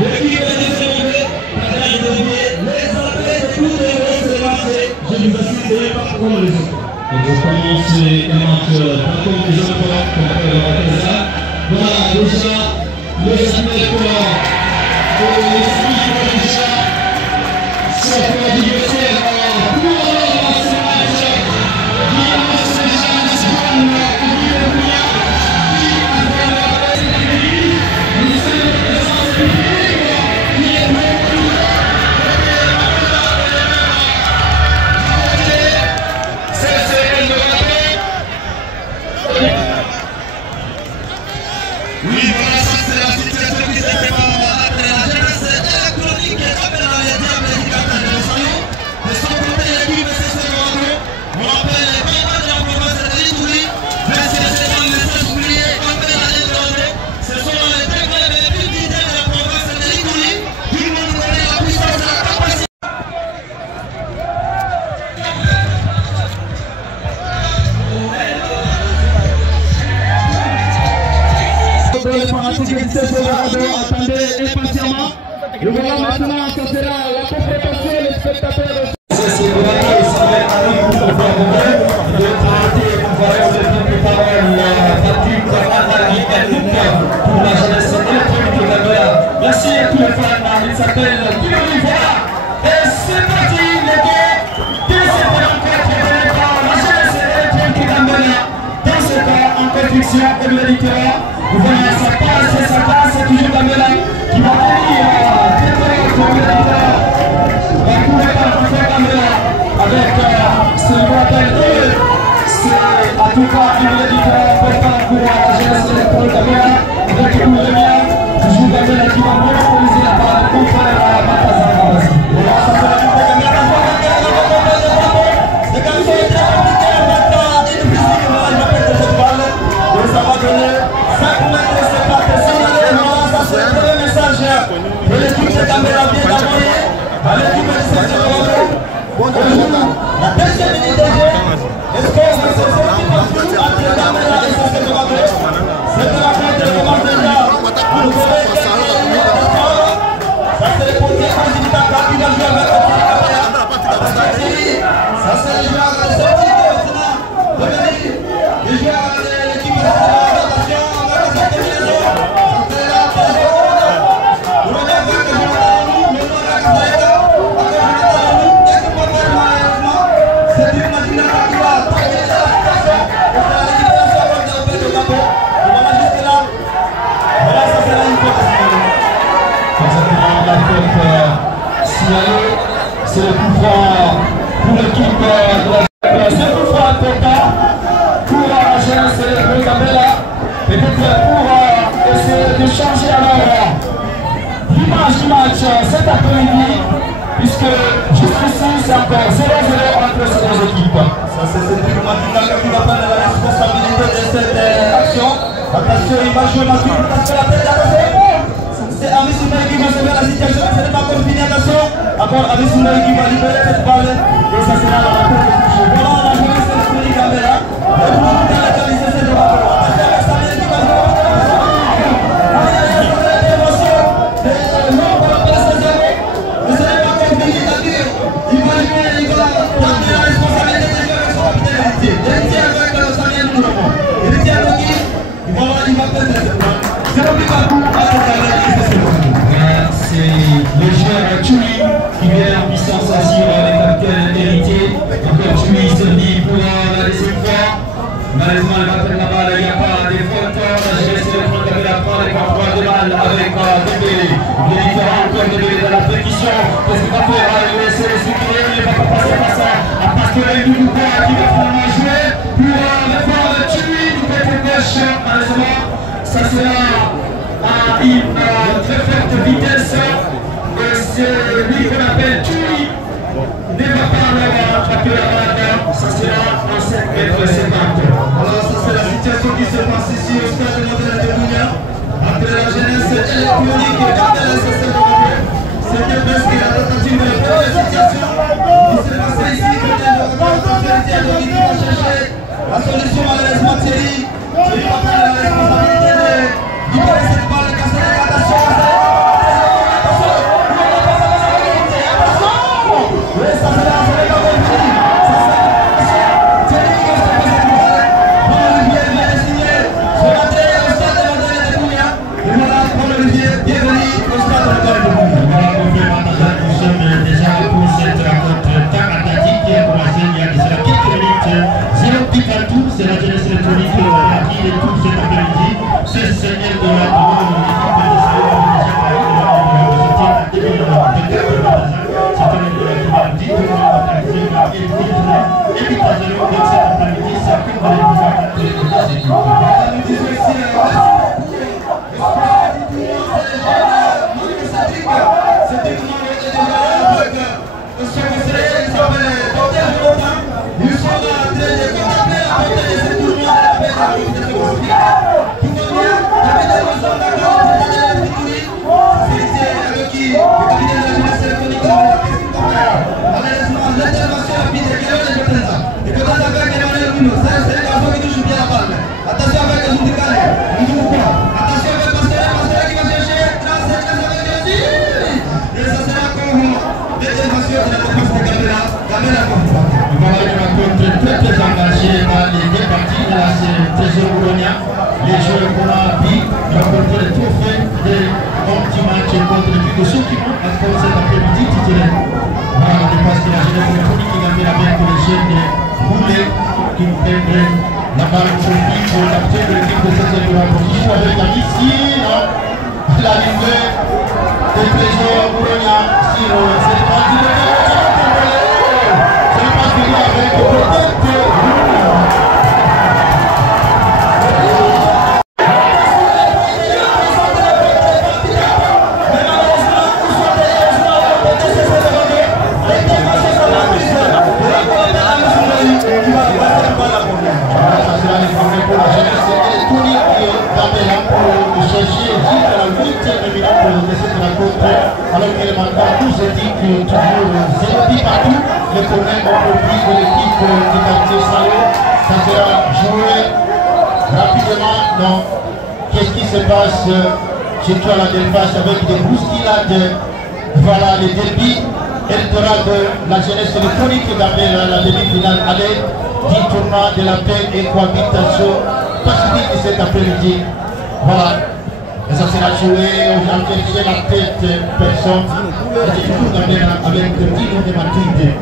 L'équipe est décédée, les athlètes de tous les rôles se lancer. Je vous assure de ne pas prendre les autres. Et pour commencer, il manque comme les autres qu'on appelle le ça. Voilà, déjà, les athlètes pour les filles déjà sont pour l'adversaire pour ce match. Dimanche déjà, l'Espagne, attendez impatiemment. Et voilà maintenant, ça sera la confrontation, les spectateurs. Merci à tous les fans, il s'appelle Guillaume Ivoire. Et c'est parti les gars. Deuxième rencontre menée par la jeunesse électrique qui l'amène dans ce cas en compétition et le littéraire. Vous voyez ça passe, c'est toujours Gamela qui va tenir pour le littéraire. La courée contre Gamela avec ce rappel c'est en tout cas une littéraire important pour la jeunesse électrique Gamela avec le Gamela. Toujours Gamela qui va monopoliser la balle contre la Batazana. Voilà, ça fait la lutte de Gamela. Le garçon est très compliqué maintenant. Il est plus il va perdre cette balle. Et ça va donner 5 mètres de séparation. Ça c'est le premier message de l'équipe de Gamela bien envoyé à l'équipe de Saint-Germain. La deuxième minute de jeu. Est-ce qu'on va se faire un partout entre Gamela et Saint-Germain? C'est de la fin de commence déjà. Ça c'est le premier candidat qui va jouer avec le Gamela. Ça c'est le joueur de sortie maintenant. Revenez. Les joueurs de l'équipe de Saint-Germain. Attention, on va passer à terminaison. C'est le coup franc pour l'équipe de la... C'est le coup franc important pour la jeunesse de Gamela. Peut-être pour essayer de changer alors l'image du match cet après-midi, puisque jusqu'ici c'est encore 0-0 entre ces deux équipes. Ça c'est Cédric Matinaka qui va prendre la responsabilité de cette action. Attention, il va jouer Matinaka parce que la tête attention. C'est Amis Soumaï qui va sauver la situation, ce n'est pas encore fini, attention. Encore Amis Soumaï qui va libérer cette balle et ça sera la rencontre de toucher. Voilà la jeunesse de Gamela. Et toujours bien localisé cette balle. Attention avec Samuel qui va jouer. Allez, l'intervention de l'homme pour la place de zéro. Mais ce n'est pas encore fini, c'est-à-dire il va jouer, il va prendre la responsabilité de jouer avec son capitaine héritier. Héritier avec Samuel Moulombo. Héritier avec qui il va perdre cette balle. C'est l'obligatoire à cette c'est le joueur Tchoui qui vient en puissance sur les capitaines héritiers. Encore Tchoui se dit pour la deuxième fois. Malheureusement, il va perdre la balle, il n'y a pas de faute. La jeunesse de Gamela prend les contrôles de balle avec Dembélé. Il est différent encore Dembélé de la pétition. Qu'est-ce qu'il va faire? Il va essayer de circuler, il ne va pas passer par ça. Parce que le Dubois qui va finalement jouer pour le faire Tchoui du côté gauche. Malheureusement, ça sera à une très forte vitesse. Et c'est lui qu'on appelle Tchoui. Ne va pas avoir attrapé la balle. Ça sera en 5 mètres 50. Alors ça c'est la situation qui se passe ici au stade de Modèle de Bounia. Après la jeunesse électronique et Gamela c'était presque la tentative de la première situation qui s'est passée ici. Peut-être qui va chercher la solution malheureusement Thierry. Thierry va prendre la responsabilité de libérer cette balle, casser la natation. au stade de la République. Nous sommes déjà pour cette rencontre tant atlantique qui a commencé il y a déjà quelques minutes. 0 pic à tout, c'est la jeunesse électronique qui est tout cet après-midi. C'est le Seigneur de la l'équipe de Saïd déjà parlé de la 2024. C'est un de la dit tout le monde a et puis pas de l'eau donc cet après-midi, c'est comme dans les pouvoirs entre les deux équipes. Nous disons ici, c'est déjà avec le secrétaire qui s'appelle Dr. Jonathan. Nous sommes en train de contempler la beauté de ce tournoi de la paix de la République de Colombie. Tout va bien, capitaine Vincent d'accord, président de la Victory. C'est ici avec qui le capitaine de la jeunesse électronique de la Christine Campera. Malheureusement, l'intervention rapide de Kéron et Jotenza. Et peut-être avec Emmanuel Bruno, c'est le garçon qui touche bien la balle. Attention avec le Zundikane, on ne joue pas. Attention avec Pasteur qui va chercher, transfert avec le J. Et ça sera comme l'intervention de la défense de Gamela Confort. Voilà une rencontre très engagée dans les deux parties de la Trésor Boulogne. Les joueurs qu'on a appris remporté le trophée de petit match contre l'équipe de ceux qui vont encore cet après-midi titulaire. Voilà, je pense que la jeunesse électronique qui gagne la main pour les jeunes Boulet qui nous prennent la balle pour le capitaine de l'équipe de cette rencontre qui joue avec Amici, la ligne de Trésor Boulogne sur cette partie de avec alors que le marqueur nous indique toujours 0 pic partout. Le corner au profit de l'équipe du quartier Salo. Ça sera joué rapidement. Non. Qu'est-ce qui se passe chez toi la Delphas avec des bousculades? Voilà les dérbys électoraux de la jeunesse électronique d'Abel la demi-finale aller du tournoi de la paix et cohabitation pacifique cet après-midi. Voilà. Et ça sera joué, on va chercher la tête personne. C'est toujours avec Dino de Mathilde.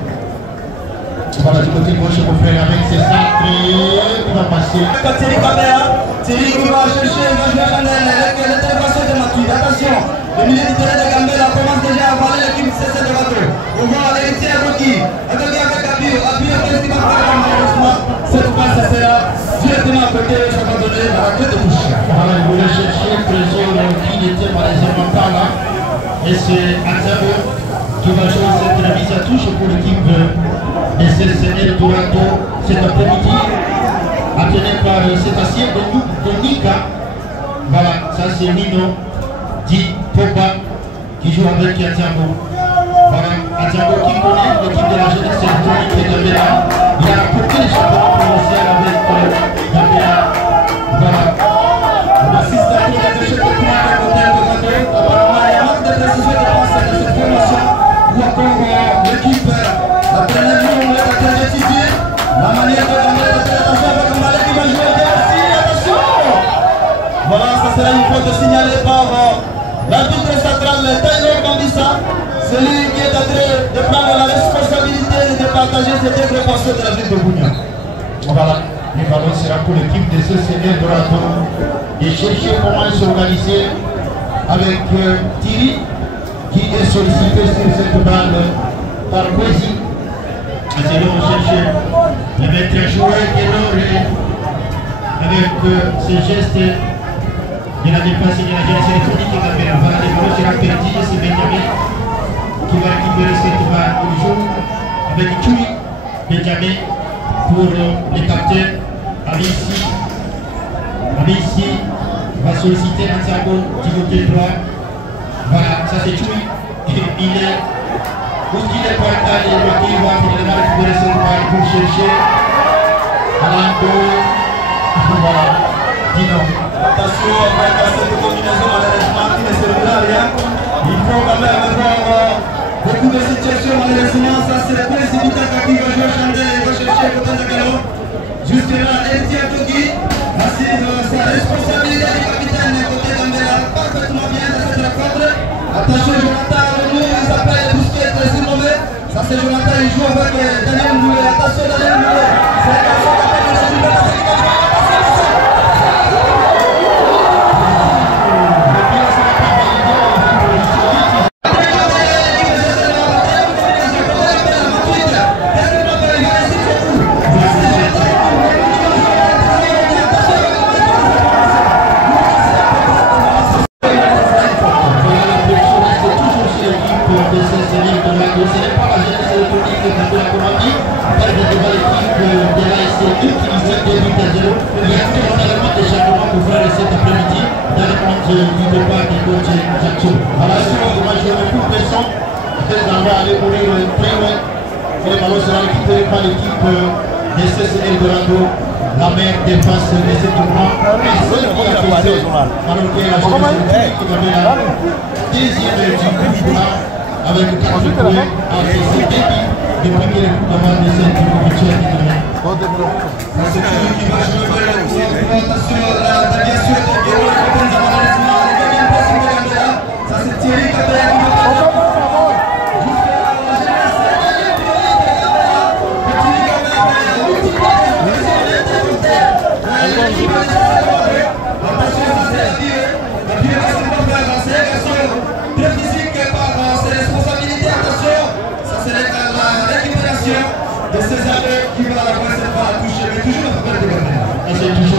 Voilà, du côté gauche, mon frère, avec ses centres qui va passer. Thierry Caméra, Thierry qui va chercher, il va jouer l'intervention de Mathilde. Attention, le milieu du terrain de Gambela commence déjà à avaler l'équipe CC de Bateau. On voit l'héritier Rocky. Rocky avec Abio. Abio, qu'est-ce qu'il va faire malheureusement? Cette fois, ça sera directement à côté, ça va donner la clé de touche. Voilà, il voulait chercher le trésor qui n'était malheureusement pas là. Et c'est Azabo qui va jouer cette remise à touche pour l'équipe de CCN Toronto cet après-midi. Atteint par cet ancien de Nika. Voilà, ça c'est Nino Di Pogba qui joue avec Azabo. Voilà, Azabo qui connaît l'équipe de la jeunesse électronique de Gambela. Il a rapporté les championnats provinciaux avec Gambela. Voilà. L'assistant de la déchet de côté de Gambela. Apparemment, il y a manque de précision de passe de cette formation. Ou encore l'équipe, la première ligne, on est en train d'étudier la manière de Gambela de faire attention avec le Malais qui va jouer bien aussi. Attention! Voilà, ça sera une faute signalée par l'arbitre central Taylor Gambissa. Celui qui est en train de prendre la responsabilité de partager cette intervention de la ville de Bounia. Voilà, le ballon sera pour l'équipe de CCN Dorado et chercher comment s'organiser avec Thierry qui est sollicité sur cette balle par Kwesi. Nous allons chercher le maître joueur qui est avec ce geste de la défense de la jeunesse électronique qui va faire. Voilà, le ballon sera perdu, c'est Benjamin qui va récupérer cette balle au jour avec Tchoui Benjamin pour les capteurs. Amici va solliciter Anzago du côté droit. Voilà, ça c'est Tchoui. Il est bousculé par Tali, il va finalement récupérer cette balle pour chercher Alando. Voilà, Dino. Attention avec cette combinaison malheureusement qui ne servira à rien. Il faut quand même avoir beaucoup de situations malheureusement. Ça c'est le président qui va jouer Chandel et va chercher le côté de galop. Juste là, Etienne Togi assume sa responsabilité du capitaine côté Gambela parfaitement bien dans cette rencontre. Attention, Jonathan, il s'appelle Bousquet, c'est mauvais. Ça c'est Jonathan, il joue avec Daniel Moulet. Attention, Daniel Moulet. C'est un garçon qui appelle le Jonathan. La meilleure défense de ce tournoi. Alors que la deuxième du avec 4 points à ce début depuis que le combat de cette compétition. C'est celui qui va jouer la présentation, la déviation de Guéro, ça c'est Thierry Cabella qui va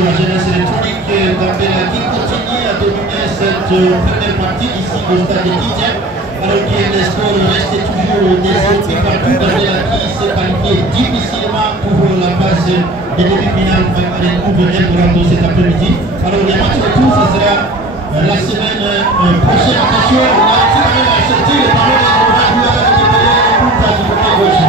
la jeunesse électronique qui continue à dominer cette première partie ici au stade de Kidia, alors que les scores restent toujours désertés partout qui s'est qualifié difficilement pour la phase des demi-finales avec nous venir pour cet après-midi. Alors les matchs retour, ce sera la semaine prochaine. Attention, on a sorti le ballon de Noura qui va récupérer pour la côté gauche.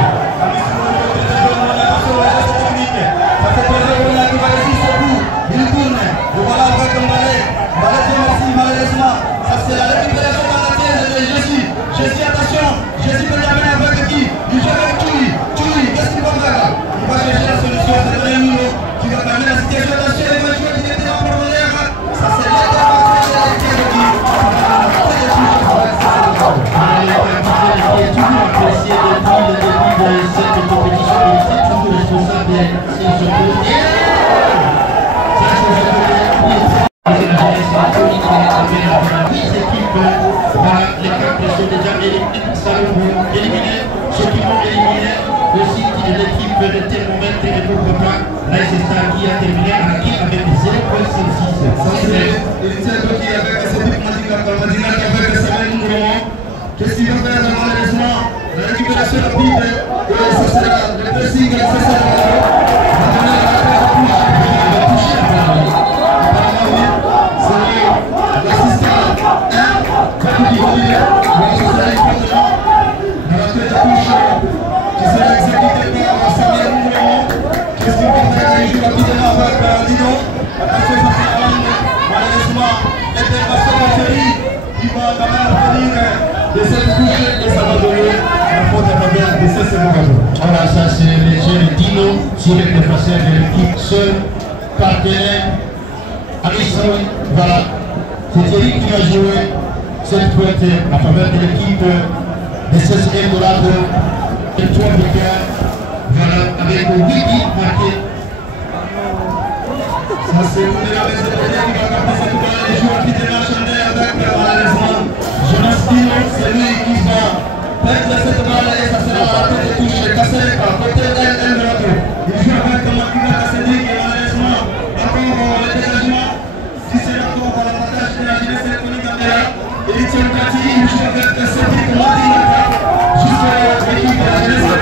Malheureusement, ça c'est la récupération dans la tête de Jessie. Jessie, attention, Jessie peut l'amener avec qui? Il joue avec Tchoui. Tchoui, qu'est-ce qu'il va faire? Il va chercher la solution, c'est le Moulo qui va permettre la situation. Attention, il va jouer qui était en première. Ça c'est l'intervention de l'équipe qui est toujours apprécié depuis le début de cette compétition. Il est toujours responsable de ces jeux. Les 4 sont déjà éliminés, ceux qui vont éliminer aussi l'équipe de Thermomètre et pourquoi pas l'ASSA qui a terminé avec 0,66. Ça c'est Elisabeth qui avec ses buts Madina avec ses mains mouvements. Qu'est-ce qu'il va faire malheureusement? La récupération rapide, ça sera le pressing, ça sera maintenant la touche. Apparemment oui, c'est l'assistant 1 qui va dire, ça sera exactement la touche qui sera exécutée par Samir Mouvement. Qu'est-ce qu'il va faire? Il joue rapidement avec Dino. Attention, ça sera malheureusement l'intervention de Thierry qui va quand même revenir de cette touche et ça va donner la faute à faveur de ce second. Voilà, ça c'est le jeune Dino, sur le défenseur de l'équipe, seul partenaire. Alisson, voilà, c'est Thierry qui a joué cette pointe en faveur de l'équipe de CSM Dorado, et 3 victoires, voilà, avec 8 buts marqués. Ça c'est une de la base de côté qui va capter cette balle, les joueurs qui démarchent en l'air avec malheureusement Jonas Dino, c'est lui qui va perdre cette balle et ça sera la tête de touche, Kassereka, côté El Dorado. Il joue avec Makina Kassedik et malheureusement, encore le dégagement qui sera pour la partage de la jeunesse électronique en l'air. Etienne Kati, il joue avec Cédric Mandinaka, juste l'équipe de la jeunesse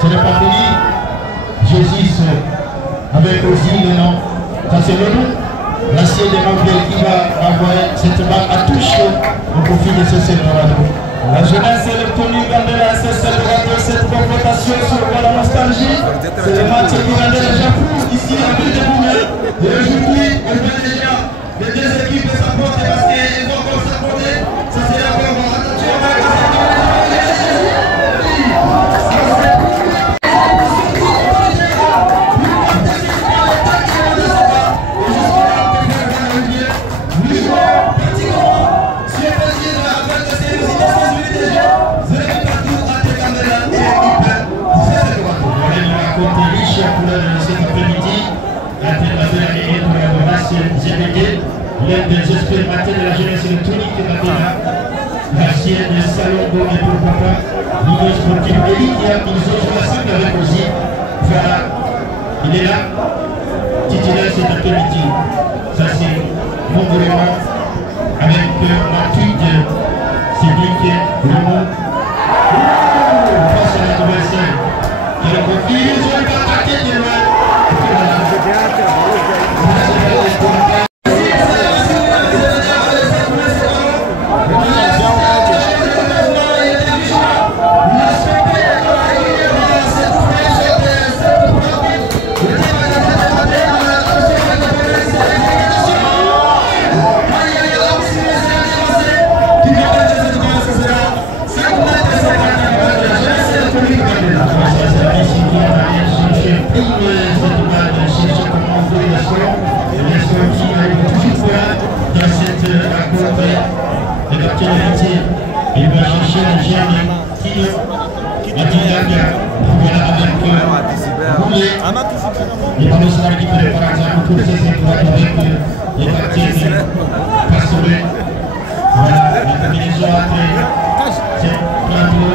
ce n'est pas fini. Jésus avec aussi le nom. Ça c'est le nom. L'acier de Mambé qui va envoyer cette balle à touche au profit de ce Dorado. La jeunesse électronique de la SSL Dorado, cette attention sur la nostalgie. C'est le match qui va déjà fou ici à ville de Bougneux. Et aujourd'hui, on voit déjà les deux équipes s'affronter parce qu'elles vont encore s'affronter. Ça c'est encore attention avec l'aide des expérimentés de la jeunesse électronique de Mandela, l'ancienne Salongo et pour papa, l'union sportive élite qui a mis sur la cible avec aussi. Voilà, il est là, titulaire cet après-midi. Ça c'est mon gouvernement avec Matude, Cédric Raymond. Face à la nouvelle scène. Qui le confie, ils ont pas attaqué de loin. Il va chercher un jeune Tino Matilaga, voilà avec Boulet. Il va nous faire récupérer par exemple pour ces étoiles avec les quartiers Pastoré. Voilà, la combinaison après, c'est Plateau.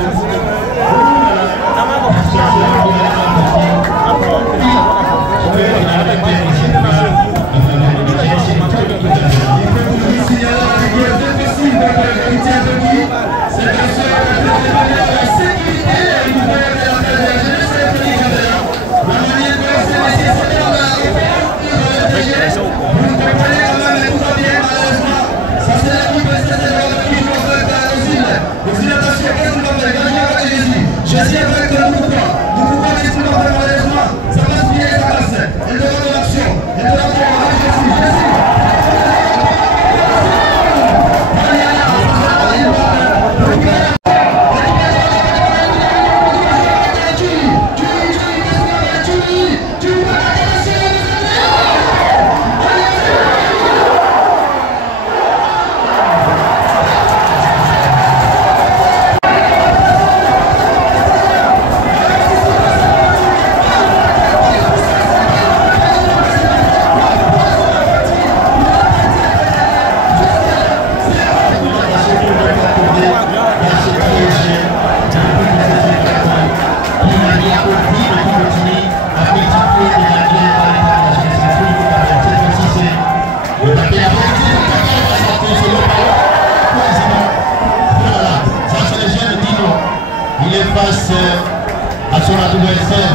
Face à son adversaire,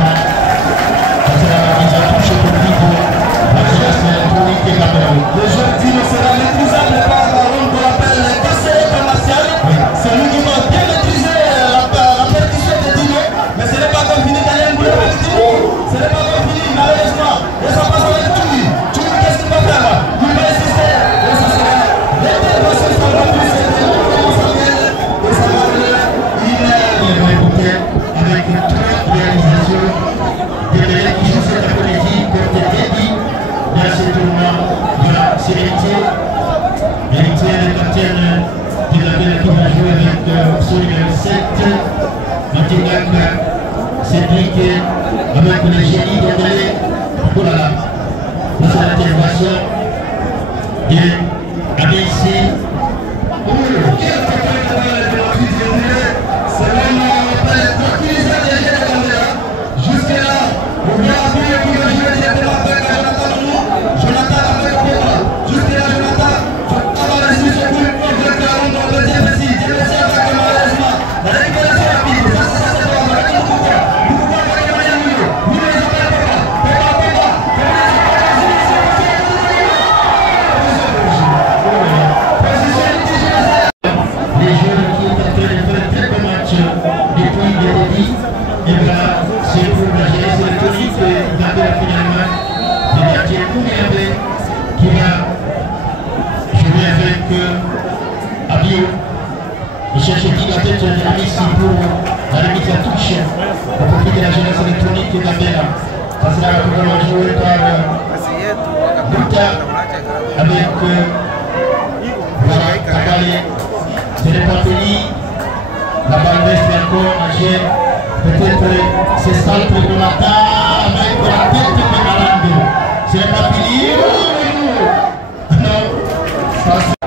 le jeu Dino sera maîtrisable par Ron qu'on appelle le cassé martial. C'est lui qui va bien maîtriser la percussion de Dino, mais ce n'est pas comme fini d'aller un boulot avec Dino. Ce n'est pas comme fini, malheureusement. Et ça passe avec Tchoui. Tchoui, qu'est-ce qu'il va faire? Il va insister. Et ça sera l'intervention sur la plus. Comment ça s'appelle? Et ça va aller. Il va écouter avec une trois réalisations des mecs qui jouent cet après-midi contre Déby dans ce tournoi. Voilà, c'est l'héritier. L'héritier est le capitaine de la belle qui va jouer avec son numéro 7, Matigaka, Cédric, avec le génie d'André. Voilà, c'est l'intervention de ABC. profit de la jeunesse électronique qui est là. Ça sera toujours joué par Lucas avec voilà, Kabale, c'est le Panteli, la balle reste encore en jeu. Peut-être c'est centre de Mata avec la tête de Malando. C'est le Panteli. Non, ça c'est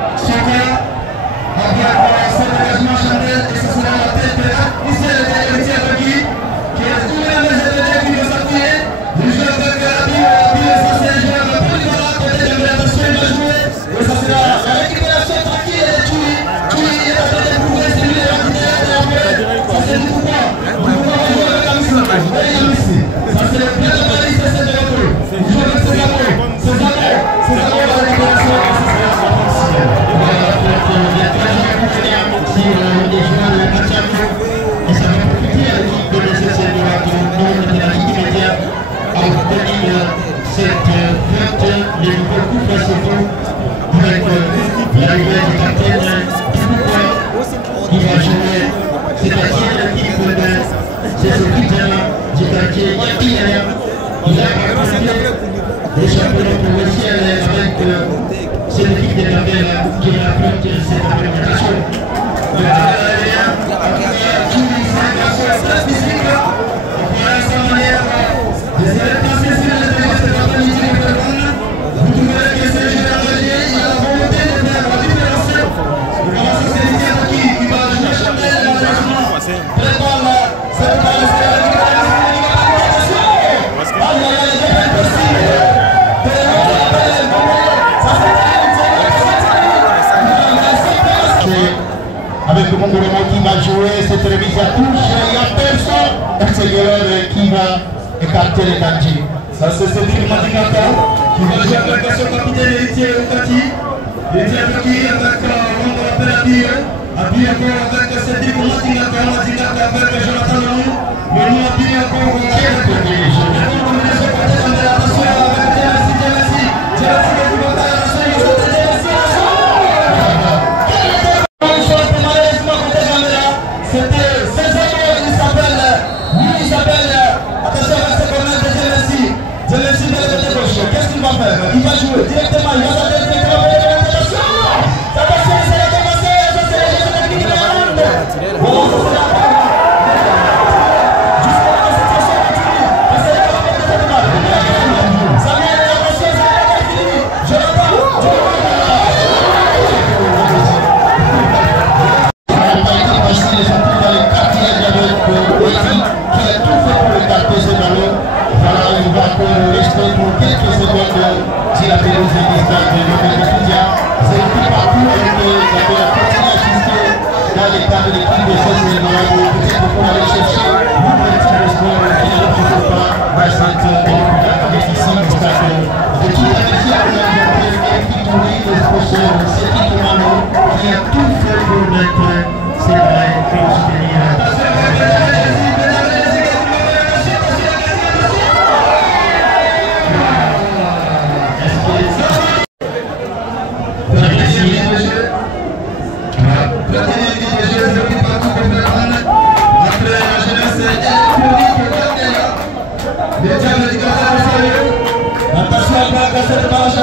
c'est l'équipe de Gambela qui raconte cette argumentation. Avec le monde qui va jouer cette remise à touche, il n'y a personne. C'est Guerrero qui va écarter les Kanji. Ça c'est Cédric Madingata qui va jouer avec son capitaine Héritier Okati. Héritier Okati avec Rondo Appel Abi encore avec Cédric Madingata avec Jonathan Lenou. Lenou Abi encore avec combinaison côté Gambela. Attention avec Jelasi qui va faire la relation. C'était César, il s'appelle, attention avec ce corner de Jelasi de la gauche. Qu'est-ce qu'il va faire? Il va jouer directement, il va s'attendre directement vers l'orientation. Attention, c'est la commencer, ça c'est les jeux techniques de la ronde. Bon, ça c'est la part. Jusqu'à la situation continue. Parce que la part de cette balle. Ça vient de la conscience, ça vient de fini. Je l'attends. Pour quelques secondes, si la pelouse est distante de l'Omédidia, c'est un peu partout et que la continue à assister dans les cas de l'équipe de CCL peut-être pour aller chercher une petite sport qui ne retrouve pas dans cette avec ici au stade de qui a réussi à équilibrer le sponsor, c'est Kitomano qui a tout fait pour mettre ses mains pour soutenir.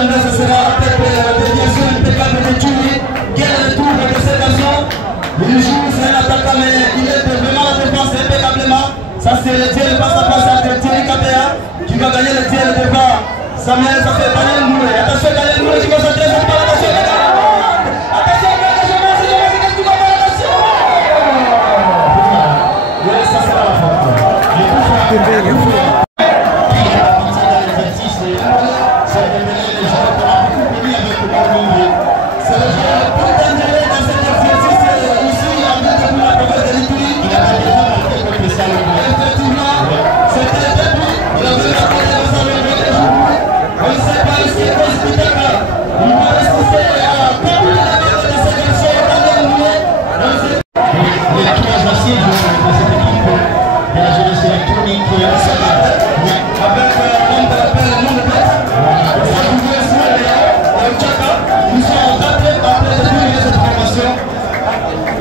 Ce sera peut-être la déviation impeccable de Tchoui. Quel retour de cette action? Il joue, c'est un attaquant, mais il est vraiment la défense impeccablement. Ça c'est le tir face à face avec Thierry Kapea qui va gagner le tir devant Samuel, ça fait Daniel Moué. Attention Daniel Moué qui va s'intéresser cette balle. Attention qu'est-ce qu'il va faire? Attention. Oui, ça sera la faute.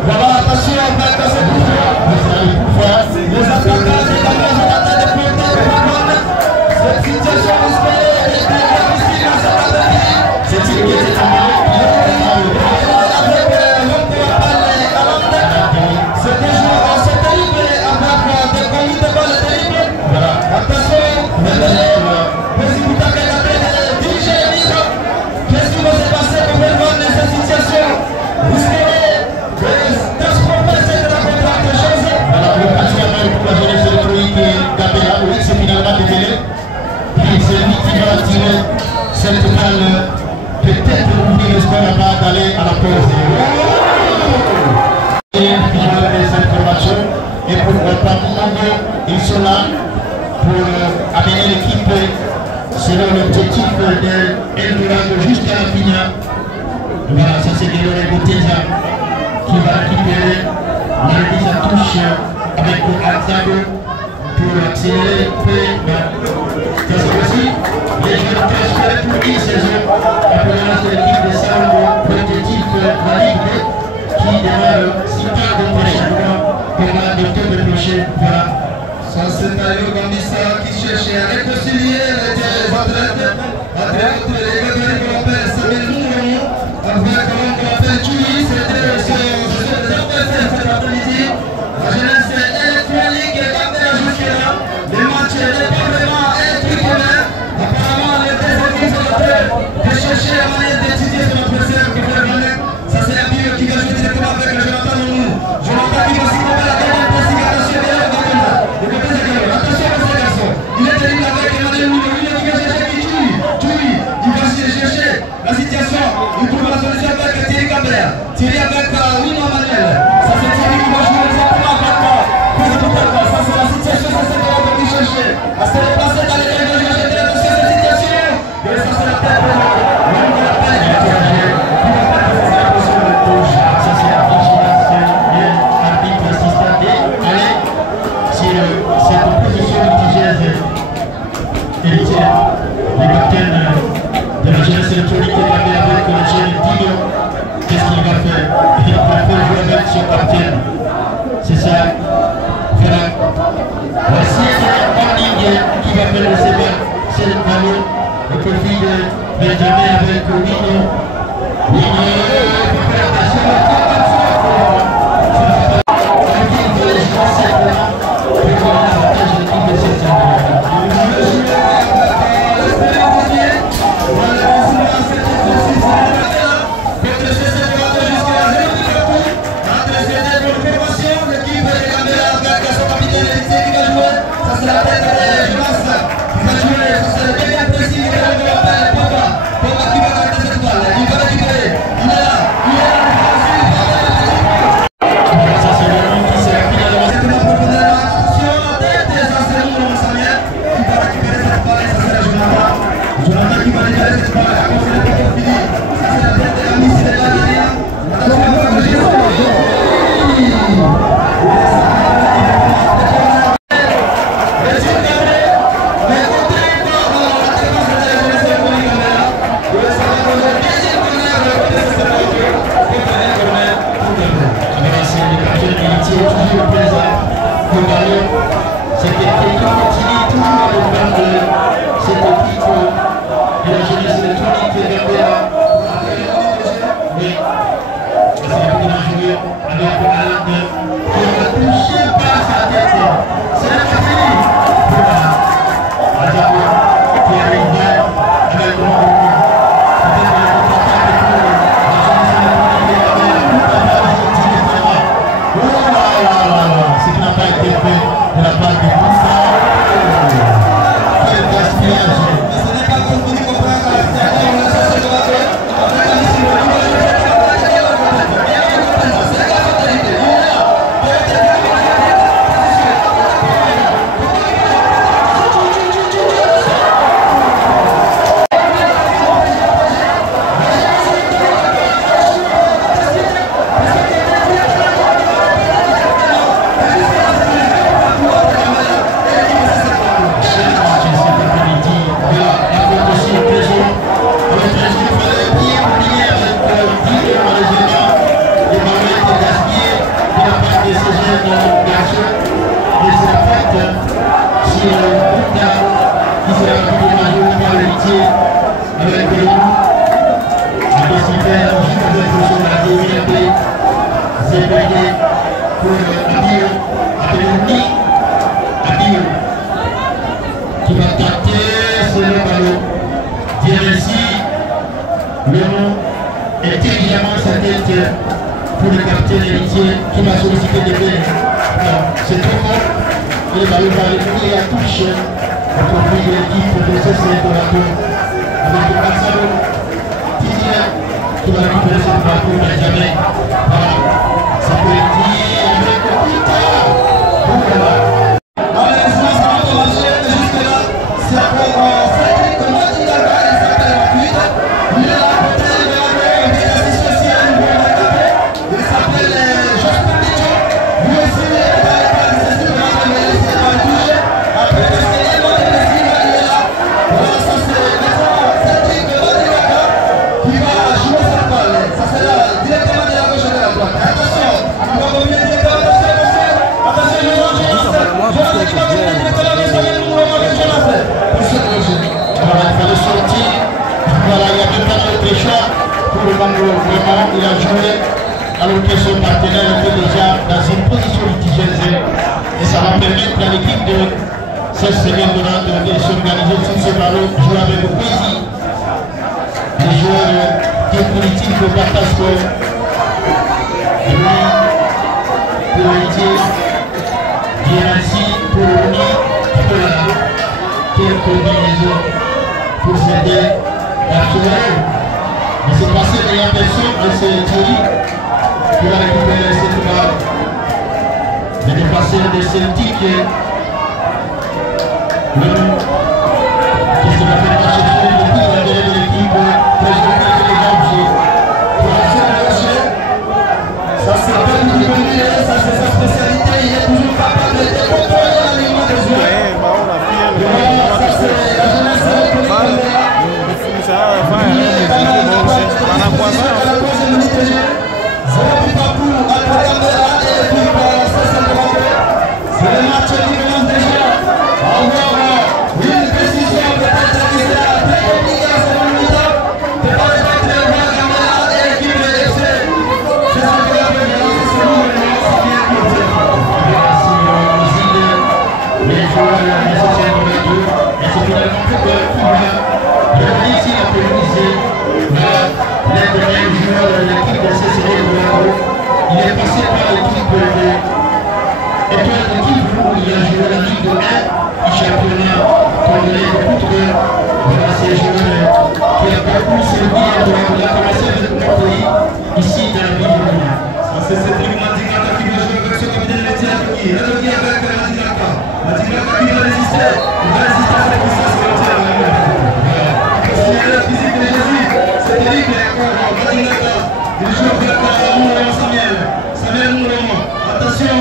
Voilà, attention, les attaquants Puis c'est lui qui va tirer cette balle. Peut-être ouvrir le score avant d'aller à la pause. Et cette formation. Et pourquoi pas Mongo, ils sont là pour amener l'équipe selon l'objectif de Eldorado jusqu'à la finale. Voilà, ça c'est Guerrero Boteza qui va récupérer la mise à touche avec Alzado pour accélérer un peu. Ça c'est aussi les jeunes transferts pour 10 saisons. Appelons de l'équipe de Salvo, l'objectif de la Ligue qui démarre si tard de prochainement pour la d'octobre prochain. Voilà. Ça c'est Tayo Gambissa qui cherchait à réconcilier les athlètes. Athlètes, les gagnants qu'on appelle Samuel Mourou, avec qu'on appelle Tchoui, c'était des adversaires cet après-midi. La jeunesse électronique est captée jusque-là. Les matchs n'est pas vraiment équilibrés. Apparemment, les deux équipes sont en train de chercher la manière d'étudier son adversaire pour faire gagner. Ça c'est un bio qui va jouer directement avec Jonathan Nonou. Jonathan qui va s'y couper la dernière précipitation de la Gambia. Attention à ces garçons. Il est terrible avec Emmanuel Mouno. Il va chercher qui tue. Il va chercher la situation. Il trouve la solution avec Thierry Gambia. Thierry avec Wino Emmanuel. Ça c'est Thierry qui va jouer exactement avec Pouze. Ça c'est la situation. Ça c'est Gambia qui cherche à se déplacer dans les règles. Il va chercher la situation. Et ça c'est la tête. Le capitaine de la jeunesse électronique est avec le jeune Dino. Qu'est-ce qu'il va faire? Il va faire jouer avec son capitaine. C'est ça. Voilà. Voici un ligne qui va faire le CBA. C'est le ballon au profit de Benjamin avec Wino. Wino, il faut faire attention. Qui va tâter sur le ballon. Dire ainsi, le nom intelligemment sa tête pour le capitaine héritier qui va solliciter des plaines. C'est trop fort. Et le ballon va aller à touche au profit de l'équipe de CC Dorato avec le Kansalo Tidien qui va récupérer ce drapeau Benjamin. Voilà, ça peut être dit avec Pita. Malheureusement, ça va pas marcher, mais jusque-là, c'est encore Frédéric Mandingaga, il s'appelle la fuite. Il est là à côté de la main, il est assis aussi à une bonne handicapé. Il s'appelle Georges Pétichon. Lui aussi, il est pas de ses supporters, mais il s'est pas touché. Après, parce qu'il est monté, parce qu'il est là. Voilà, ça c'est maintenant Frédéric Mandingaga qui va jouer cette balle. Ça sera directement de la gauche et de la droite. Attention, il va revenir directement, attention, Voilà, il fallait sortir. Voilà, il n'y a même pas d'autre choix pour le Bango. Vraiment, il a joué alors que son partenaire était déjà dans une position litigienne. Et ça va permettre à l'équipe de cette semaine de s'organiser sur ce ballon, jouer avec poésie. Les joueurs qui politiques de Batasco. Pour Haïti. Ainsi pour Oni, quelle combinaison pour s'aider à sauver. Mais c'est passé derrière personne, mais c'est Thierry qui va récupérer cette balle. Mais le passé de Celtic, qui se va faire chercher le coup de l'équipe, très intelligente. Ça c'est bien lui, ça c'est sa spécialité, il est toujours capable de contrôler l'alignement des joueurs. Ça c'est la jeunesse de Caméra. À la troisième minute de jeu, 0 but partout entre Caméra et l'équipe CC Dorato. C'est le match qui commence déjà. Encore une précision peut-être qui sera très compliquée à ce moment-là. C'est pas le fait de voir Caméra et l'équipe de FC. Il est passé par l'équipe de Étoile de Kivu où il a joué la Ligue 1 du championnat congolais de foot. Voilà, c'est un joueur qui a beaucoup servi à Dorato. Il a commencé avec Napoli ici dans la ville de Lima. C'est Cédric Mandingaga qui va jouer avec ce capitaine de Tiadoki. Tiadoki avec Mandingaga. Mandingaga qui va résister. Il va résister à cette puissance de Tiadoki. C'est la physique de Jésus. C'est terrible. Mandingaga. Il joue avec Mourama Samuel. Samuel Mourama. Attention,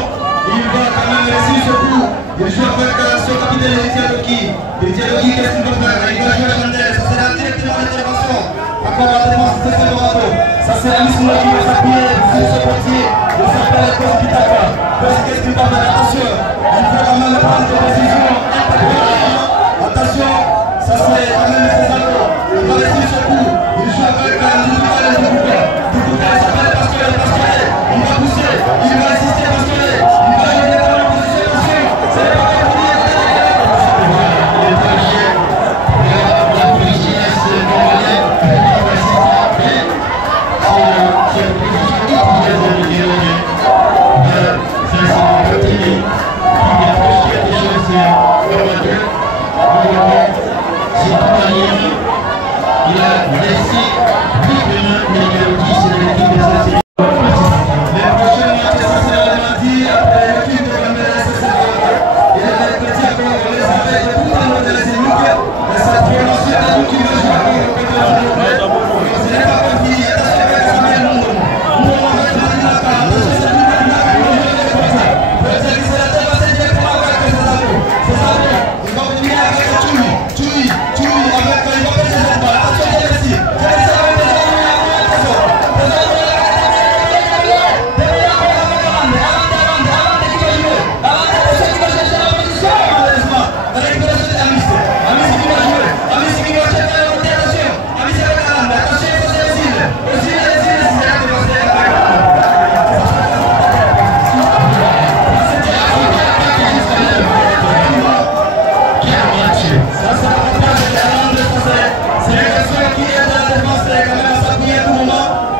il va quand même réussir ce coup. Il joue avec son capitaine de Tiadoki. Tiadoki, qu'est-ce qu'il va faire? Il va jouer à Chandel. Ça c'est la directement l'intervention. Encore la défense de CC Dorato. Ça c'est la mission qui va s'appuyer sur ce portier. Il s'appelle Kosi Kitaka. Kosi, qu'est-ce qu'il va faire? Attention, il faut quand même prendre des décisions intelligentes. Attention, ça c'est quand même Césaro. Il va réussir ce coup. Il joue avec Ndoukoukale et Ndoukoukale. Ndoukoukale s'appelle Pasquale. Il va pousser. Il va résister Pasquale. Il va jouer dans la position. Attention, c'est pas comme il est. Il est touché. La police congolaise. Il a laissé librement les mélodies sur l'équipe de CC. Les prochains matchs, ça sera le mardi après l'équipe de Caméra CC Dorato. Et les petits accords, on les avait de tout en haut de la Zénique. Et ça prend ensuite à nous qui va jouer avec le côté de l'autre. Ce n'est pas comme qui est acheté avec Samuel Mourama. Mourama avec Mandingaga. Attention, c'est lui Mandingaga qui va jouer avec le côté. Le petit qui s'est passé directement avec Césaro. Césaro, il va venir avec Tchoui. Tchoui avec, il va passer cette balle. Attention, Jérémy. Jérémy avec les gens, il a pris un trésor.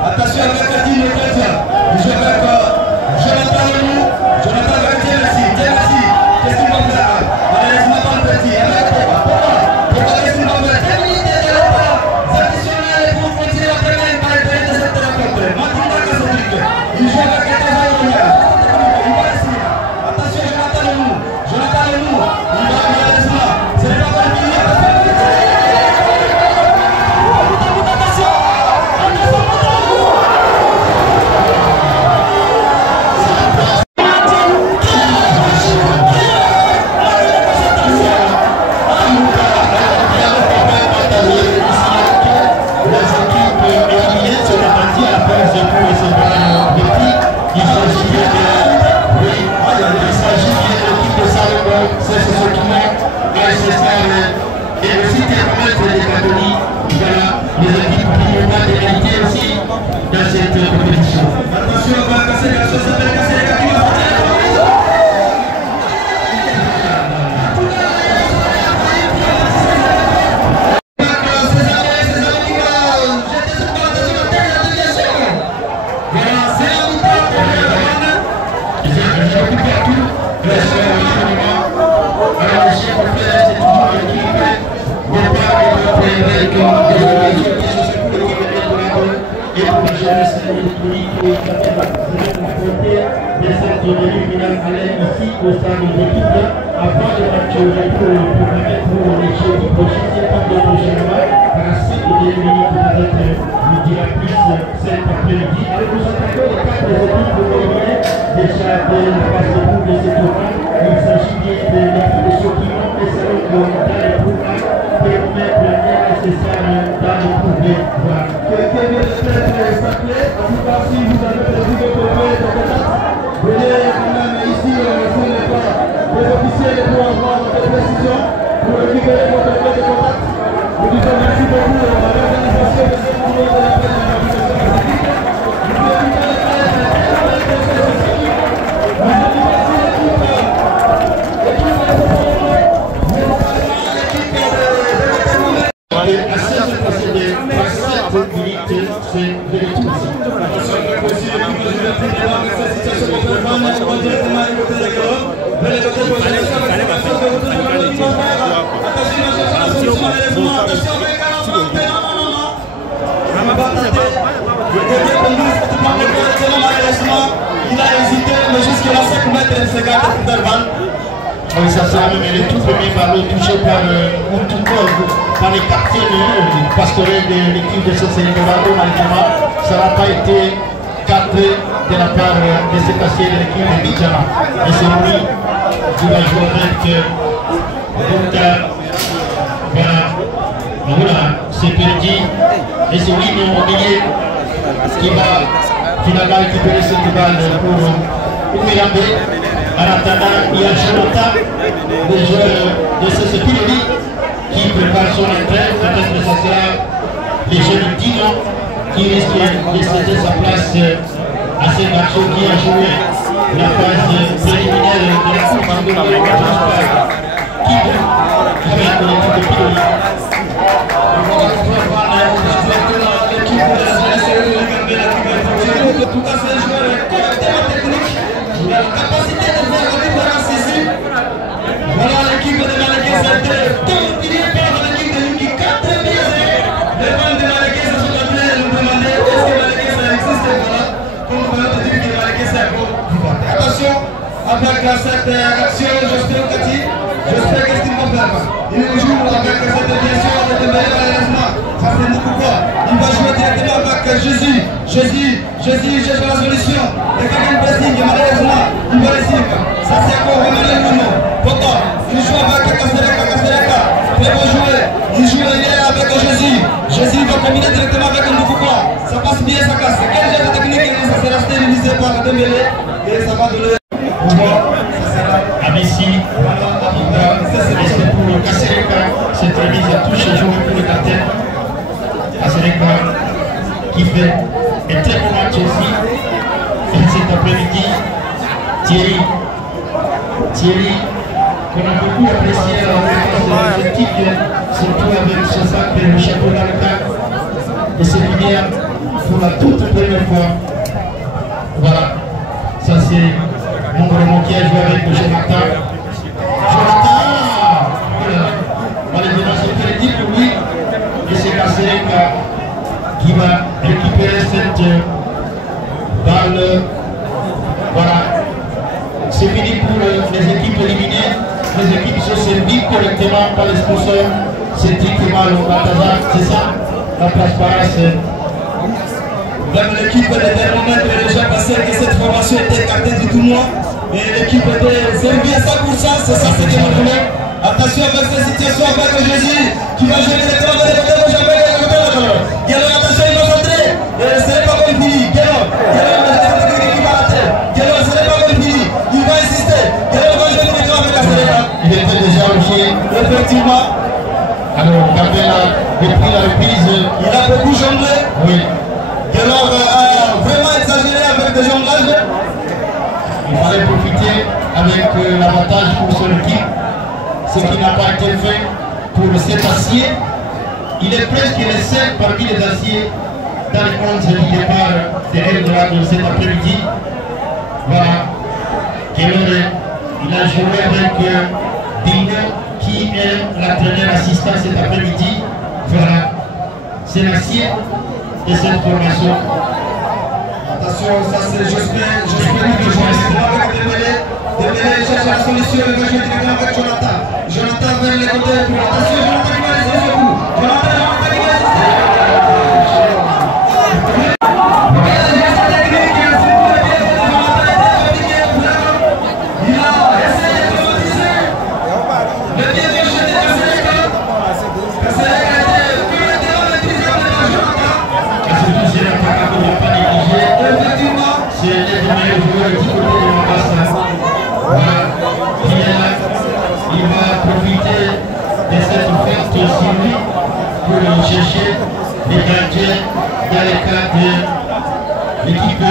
Attention avec la team de Chrétien. Il joue avec Jonathan Leroux. Jonathan avec Tennessee. Qu'est-ce qu'il va faire? Malheureusement pas le petit. Avec Pogba. l'échec complet, c'est toujours l'équipe de part et d'autre avec des organisations qui sont sur l'équipe de Dorado et pour la jeunesse électronique qui est confrontée des centres de luminale à l'aide ici au stade de l'équipe avant le match pour l'échec du prochain, c'est pas de prochainement par la suite de l'éliminer peut-être nous dira plus cet après-midi. Alors nous attaquons les 4 équipes pour éliminer déjà de la phase de groupe de ce tournoi. Il s'agit bien de l'équipe de Chokino et c'est donc dans les programmes pour mettre le lien nécessaire dans le prouvé. Voilà. Quelqu'un vient de faire s'appeler. En tout cas, si vous avez prévu de copier de contact, venez quand même ici sur les pas des officiels pour avoir des précisions, pour récupérer votre clé de contact. Nous disons merci beaucoup à l'organisation de ce tournoi de la presse de la il a hésité, mais jusque-là, 5 mètres, c'est gardé pour Derban. Oui, ça sera même le tout premier ballon touché par Moutoukov dans les quartiers du pastoral de l'équipe de CCI Dorado. Malheureusement, ça n'a pas été cadré de la part de cet acier de l'équipe de Bidjana. Et c'est lui qui va jouer avec voilà, c'est perdu. Et c'est lui, mon milieu, qui va finalement récupérer cette balle pour Mirambe. En attendant, il y a Jonathan, le joueur de ce Piloli, qui prépare son entrée. Peut-être que ce sera les jeunes Dino qui risquent de céder sa place à ce garçon qui a joué la phase préliminaire de la Coupe de l'Europe. Qui avec l'équipe de Piloli. En tout cas, c'est un joueur correctement technique. Il a la capacité de faire la différence ici. Voilà l'équipe de Malaguez a été torpillée par l'équipe de Yuki 4 pieds. Les fans de Malaguez sont en train de nous demander est-ce que Malaguez existe. Voilà. Comme vous pouvez dire que Malaguez est un bon. Attention, avec cette action, j'espère Kati, j'espère qu'est-ce qu'il va faire. Il joue avec cette déviation de Dembélé malheureusement. Ça c'est beaucoup quoi. Il va jouer directement avec Jésus. Jésus, j'ai la solution. Il y a quelqu'un de pressing, malheureusement, il va les suivre. Ça c'est encore vraiment le nom. Pourtant, il joue avec Castelleca. Très bon joueur. Il joue avec Jésus. Jésus va combiner directement avec Ndoukoukwa. Ça passe bien, ça casse. Quel genre de technique ça sera stérilisé par Dembélé et ça va donner. Abissi, c'est pour Castelleca. Cette remise à touche est jouée pour le capitaine. Castelleca qui fait un très bon match aussi. Et cet après-midi, Thierry, qu'on a beaucoup apprécié à la défense de l'équipe, surtout avec ce sac de le chapeau dans le cas. Et c'est lumière pour la toute première fois. Voilà, ça c'est mon grand qui a joué avec Jonathan. Malheureusement, c'est perdu pour lui. Et c'est Castelleca qui va récupérer cette balle. Voilà. C'est fini pour les équipes éliminées. Les équipes sont servies correctement par les sponsors. C'est strictement le Balthazar, c'est ça la transparence. Même l'équipe de Thermomètre est déjà passé que cette formation était écartée du tournoi. Et l'équipe était servie à 100%, c'est ça ce que nous voulons. Attention avec cette situation avec Jésus qui va jouer directement vers le côté de Jamel et le côté de Gallo. Gallo, attention, il va rentrer. Ce n'est pas comme fini. Gallo, qui va rater. Gallo, ce n'est pas comme fini. Il va insister. Gallo va jouer directement avec Castelleca. Il était déjà obligé. Effectivement. Alors, Gabella, depuis la reprise, il a beaucoup jonglé. Oui. Gallo a vraiment exagéré avec des jonglages. Il fallait profiter avec l'avantage pour son équipe. Ce qui n'a pas été fait pour cet acier. Il est presque le seul parmi les aciers dans les 11 du départ de Eldorado cet après-midi. Voilà. Kelore, il a joué avec Bingo qui est l'entraîneur assistant cet après-midi. Voilà, c'est la sienne de cette formation. Attention, ça c'est Jospin qui joue avec Dembélé. Dembélé cherche la solution, il va jouer directement avec Jonathan. Jonathan vers les côtés, attention, Jonathan qui va rester sur coup. Jonathan qui va rester. Il va profiter de cette forte suivi pour chercher les gardiens dans le cadre de l'équipe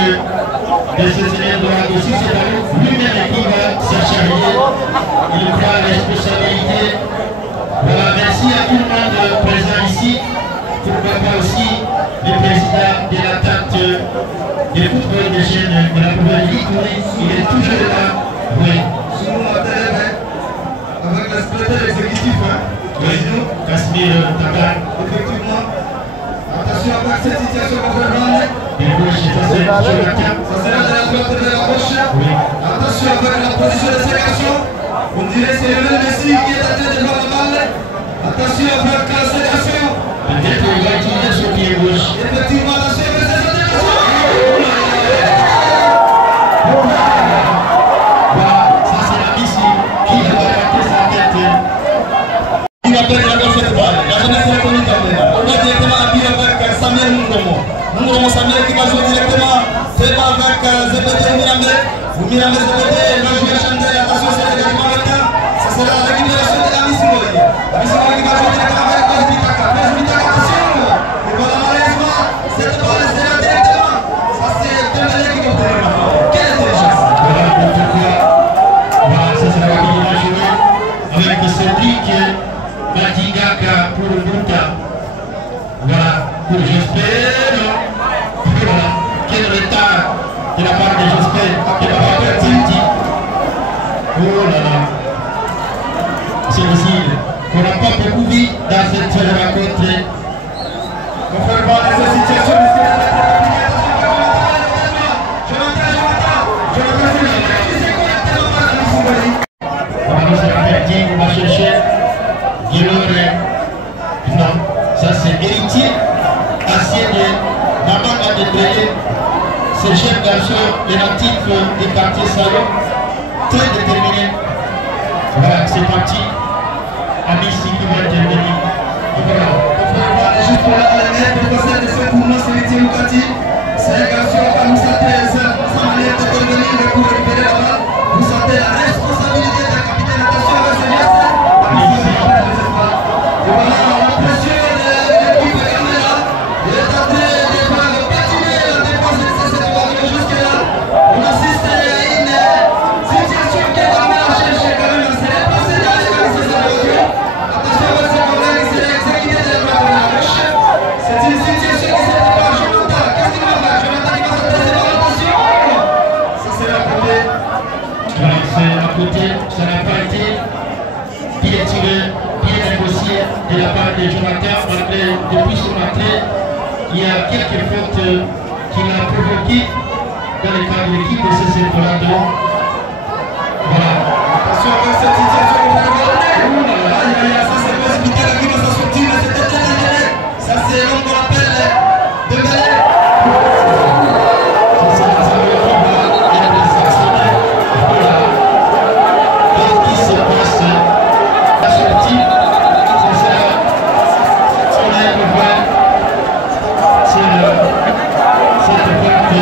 de Césaire Dorado. Si c'est lui-même qui va se charger, il prend la responsabilité. Voilà, merci à tout le monde présent ici. Pourquoi pas aussi le président de l'attente du football des jeunes de la première ligue. Il est toujours là. Oui. Avec le secrétaire exécutif, Casimir Takar. Effectivement. Attention avec cette situation contre le Rwanda. Ça sera de la droite et de la gauche. Oui. Attention avec la position de sélection. On dirait que c'est le même Messi qui est en train de voir la balle. Attention avec la sélection. Peut-être qu'il va utiliser son pied gauche. Effectivement, attention avec cette sélection. Voilà, ça c'est la Messi qui va marquer sa tête. Il va perdre la gauche cette balle. La jeunesse est reconnue quand même. On va directement appuyer avec Samuel Mungomo. Mungomo Samuel qui va jouer directement. C'est pas avec Zebedé Oumirame. Oumirame Zebedé va jouer à Chandel. Attention, c'est le gardien maintenant. Ça sera la récupération de Ami Simoli. Ami Simoli qui va jouer directement avec Pesmitaka. Pesmitaka, attention. Et voilà, malheureusement, cette balle sera directement. Ça c'est Dembélé qui doit tenir. Quelle intelligence. Voilà pourquoi. Voilà, ça c'est la qui va jouer avec Cédric Matigaka pour le Bouta. Voilà, pour Jospin. Voilà, quel retard de la part de Jospin qui va pas perdre Titi. Oh là là. C'est possible qu'on n'a pas beaucoup vu dans cette rencontre. On peut voir les situations. On va chercher Guillaume. Non, ça c'est héritier, ancien de Maman a déplayé. Ce jeune garçon est natif du quartier Salon, très déterminé. Voilà, c'est parti. Amici qui va intervenir. Voilà. On peut voir juste pour la lettre de passer de ce tournoi, c'est héritier Mukati. C'est un garçon qui va nous sentir sa manière d'intervenir pour récupérer la balle. Vous sentez la responsabilité d'un capitaine. Attention avec ce geste. Et voilà, la pression de l'équipe Gamela est en train de patiner la défense de cette voiture jusque-là. On assiste à une situation que Gamela cherche quand même à se dépasser dans les canaux de cette voiture. Attention avec ce problème qui s'est exécuté de la droite et de la gauche. C'est une situation qui s'est par Jonathan. Qu'est-ce qu'il va faire? Jonathan qui va s'intéresser par l'attention. Ça c'est la côté. Voilà, c'est à côté, ça n'a pas été bien tiré, bien négocié de la part de Jonathan, malgré depuis son entrée, il y a quelques fautes qu'il a provoquées dans le cadre de l'équipe de Césaire Dorado. Voilà. Attention avec cette situation qu'on va regarder. Ça c'est Pesmitaka qui va s'en sortir, mais c'est très dangereux. Ça c'est l'homme qu'on appelle Dembélé. Ça c'est la saveur qui va être sanctionné. Voilà. Qu'est-ce qui se passe? La sortie, c'est ça. On a un voir. C'est cette faute.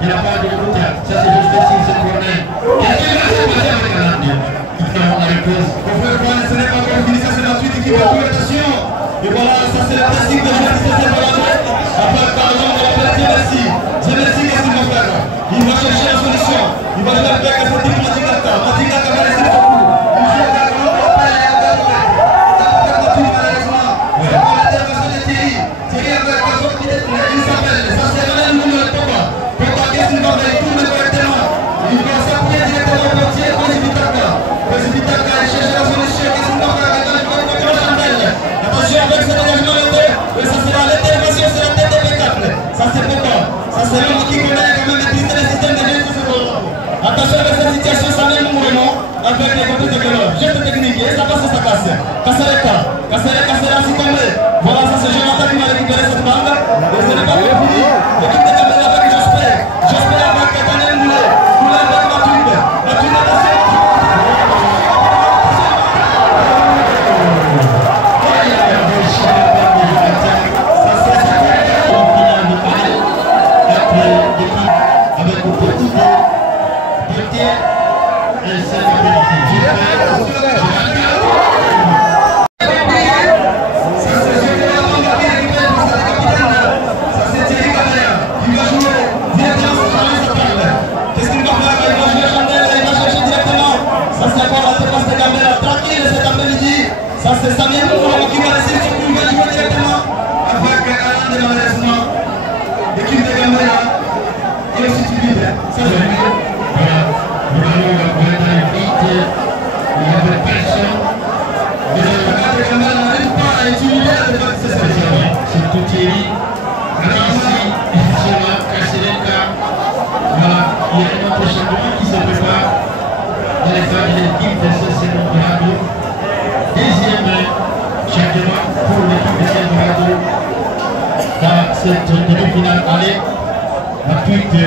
Il n'y a pas de route. Ça, c'est juste ici, c'est corner. Qu'est-ce qui va se passer avec la lande? Non, la réponse. Ce n'est pas encore fini, ça c'est la suite qui va jouer, attention. Et voilà, ça c'est le principe de jouer cette séparation. Après, par exemple, on va faire Messi. C'est Messi, qu'est-ce qu'il va faire? Il va chercher la solution. Il va faire avec cette équipe Matigaka. Matigaka va laisser le coup. Il joue avec le coup, après il y a un gars. Ça va faire la pub malheureusement. C'est pour l'intervention de Thierry. Thierry avec un autre qui il s'appelle. Ça c'est René Loulou, Pogba. Pogba, qu'est-ce qu'il va faire? Il tourne correctement. Il va s'appuyer directement au portier pour Zibitaka. Zibitaka, il cherche la solution. Qu'est-ce qu'il va faire avec le Chandel? Attention avec cet engagement de deux. Et ça sera l'intervention sur la tête des P4. Ça c'est Pogba. Ça c'est l'homme qui connaît quand même maîtriser le système de jeu de ce ballon. Attention avec cette situation, Samuel Moureno avec les côtés de Guélo. Geste technique et ça passe sa casse. Kassereka, ainsi tombé. Voilà, ça c'est Jonathan qui va récupérer cette bande. Et ce n'est pas fini. L'équipe de Gambela avec Jospé. Jospé avec Daniel Moulé. Moulé avec Matuide. Matuide attention. Avec beaucoup de beauté et ça c'est Samuel Moureno qui va laisser sur coup, il va jouer directement avec Alain de malheureusement. L'équipe de Gambela est aussi timide. Ça c'est lui. voilà, le ballon va pouvoir aller vite, il y avait personne. Et le gars de Gambela n'arrive pas à intimider la défense, c'est ça. C'est tout Thierry. Ici, Zema, Kassereka. Voilà, il y a un autre changement qui se prépare dans les phases de l'équipe de CC Dorado. Deuxième changement pour l'équipe de CC Dorado dans cette demi-finale aller. Ensuite,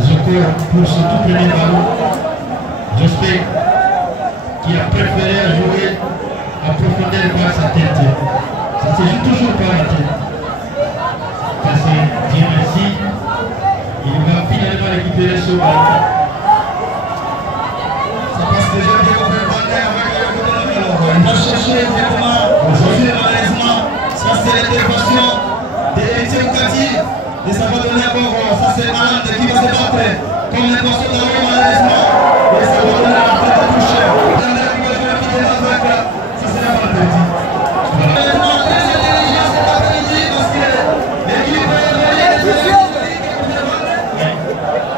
Zoko pour ce tout premier ballon. Jospé qui a préféré jouer à profondeur par sa tête. Ça se joue toujours par la tête. Ça c'est Dieu merci. Il va finalement récupérer ce ballon. Ça passe déjà bien au fait avec le côté de Melo. Il va chercher directement. Aujourd'hui, malheureusement, ça c'est l'intervention d'Héritier Oukati. Et ça va donner encore, ça c'est Alain qui va se battre comme les postes d'Aro malheureusement. Et ça va donner la tête de touche. Gambela qui va jouer fidèlement avec, ça c'est la balle perdue. Maintenant, très intelligent cet après-midi parce que l'équipe va venir de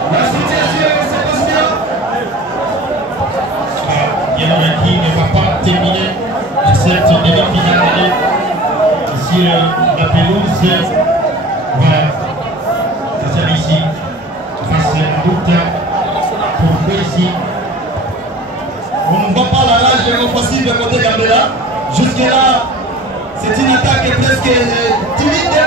la situation se passe bien. Yannick ne va pas terminer cette demi-finale sur la pelouse. Voilà, c'est ça ici. Face à Bouta pour jouer ici. On ne voit pas la rage offensive côté Gambela. Jusque-là, c'est une attaque presque timide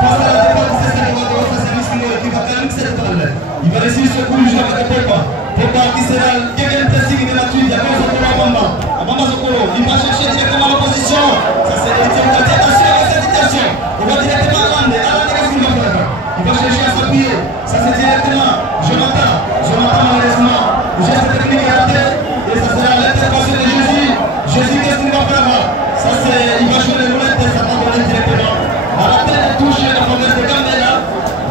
face à la défense de CC Dorado. Face à Missimo qui va quand même cette balle. Il va réussir ce coup, il joue avec Pogba. Pogba qui sera le game pressing de Matuide. Il y a pas Zokolo à Bamba. À Bamba Zokolo, il va chercher directement l'opposition. Ça c'est Etienne Oukati. Attention avec cette situation. Il va directement à Alain. Alain, qu'est-ce qu'il va faire? Il va chercher à s'appuyer. Ça c'est directement Jonathan. Jonathan malheureusement. Le geste technique est raté. Et ça sera l'intervention de Jésus. Jésus, qu'est-ce qu'il va faire? Ça c'est, il va jouer les roulettes et ça va donner directement. À la tête de touche la fameuse de Gambela.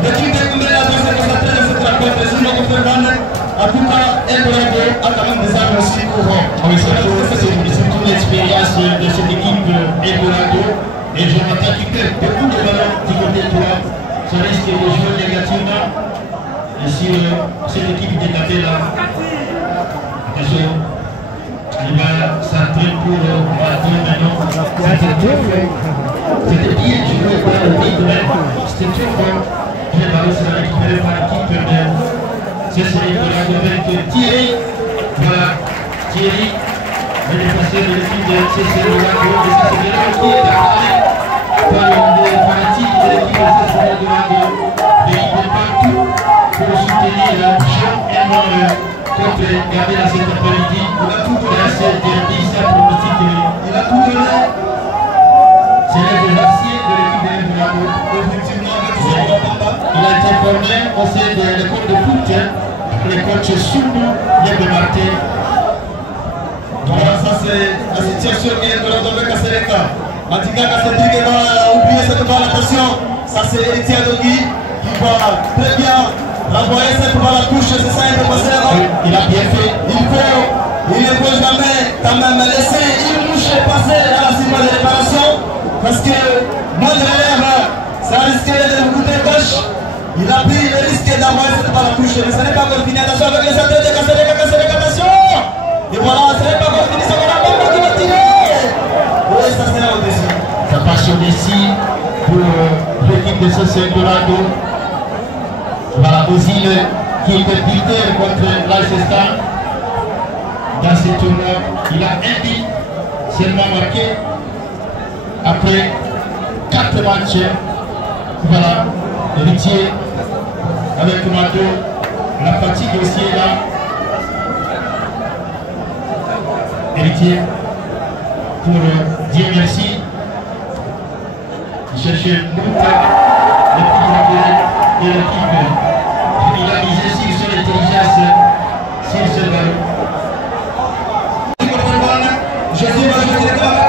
L'équipe de Gambela doit se concentrer dans cette rencontre. Sinon, on peut vendre. En tout cas, Eldorado a quand même des armes aussi pour. Oui, c'est surtout l'expérience de cette équipe Eldorado. Et Jonathan qui perd beaucoup de ballons du côté droit. Ça risque de jouer négativement. Et sur cette équipe de Gambela, attention, il va s'entrer pour Marathon maintenant. C'était bien joué par le rythme. C'était très fort. Le ballon sera récupéré par l'équipe de CC Dorado avec Thierry. Voilà, Thierry, le défenseur de l'équipe de CC Dorado. Et ça c'est bien qui est acclamé par les fanatiques de l'équipe de CC Dorado. Et il est partout pour soutenir Jean-Emmanuel contre Gambela cet après-midi. Il a tout donné. C'est derby, ça pronostic. Il a tout donné. C'est le délacier de l'équipe de Eldorado. Effectivement, avec Zokolo à Bamba. Il a été formé au sein de l'école de foot, le coach Soumou vient de marquer. Voilà, ça c'est la situation qui est de l'Odome Kasereka. Matinga Kasedik va oublier cette balle, attention. Ça c'est Héritier Dogui qui va très bien renvoyer cette balle à touche, c'est ça, il peut passer avant. Il a bien fait. Il ne faut jamais quand même laisser une mouche passer à la cible de réparation. Parce que moi de l'élève, ça risquait de vous coûter gauche. Il a pris le risque d'envoyer cette balle à touche. Mais ce n'est pas encore fini. Attention avec les athètes de Kasereka, attention. Et voilà, ce n'est pas encore fini, c'est mon amour qui va tirer. Oui, ça sera au-dessus. Ça passe au-dessus pour l'équipe de CC Dorado. Voilà, Ozil qui était buteur contre l'Alcestar. Dans ce tournoi, il a un but seulement marqué après 4 matchs. Voilà, Héritier avec Mado. La fatigue aussi est là. Héritier pour dire merci. Il cherchait longtemps et l'équipe. Il a misé sur son intelligence, sur ce ballon. Jésus va jeter le ballon.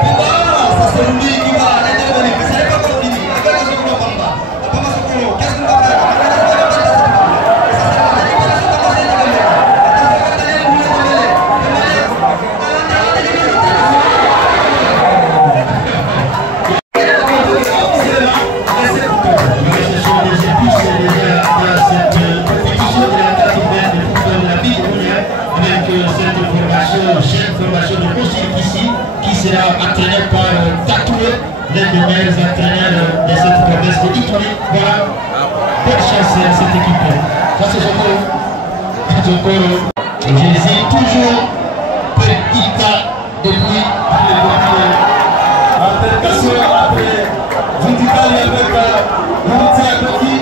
Ça c'est lui qui va intervenir. Mais ce n'est pas encore fini. Qu'est-ce qu'on va faire? Entraîné par Tatoué, l'un des meilleurs entraîneurs de cette province de l'Italie. Voilà, bonne chance à cette équipe. Ça c'est Jokoro. Jésus toujours petit cas depuis le premier. Altercation après Vindicali avec Mountia Koki.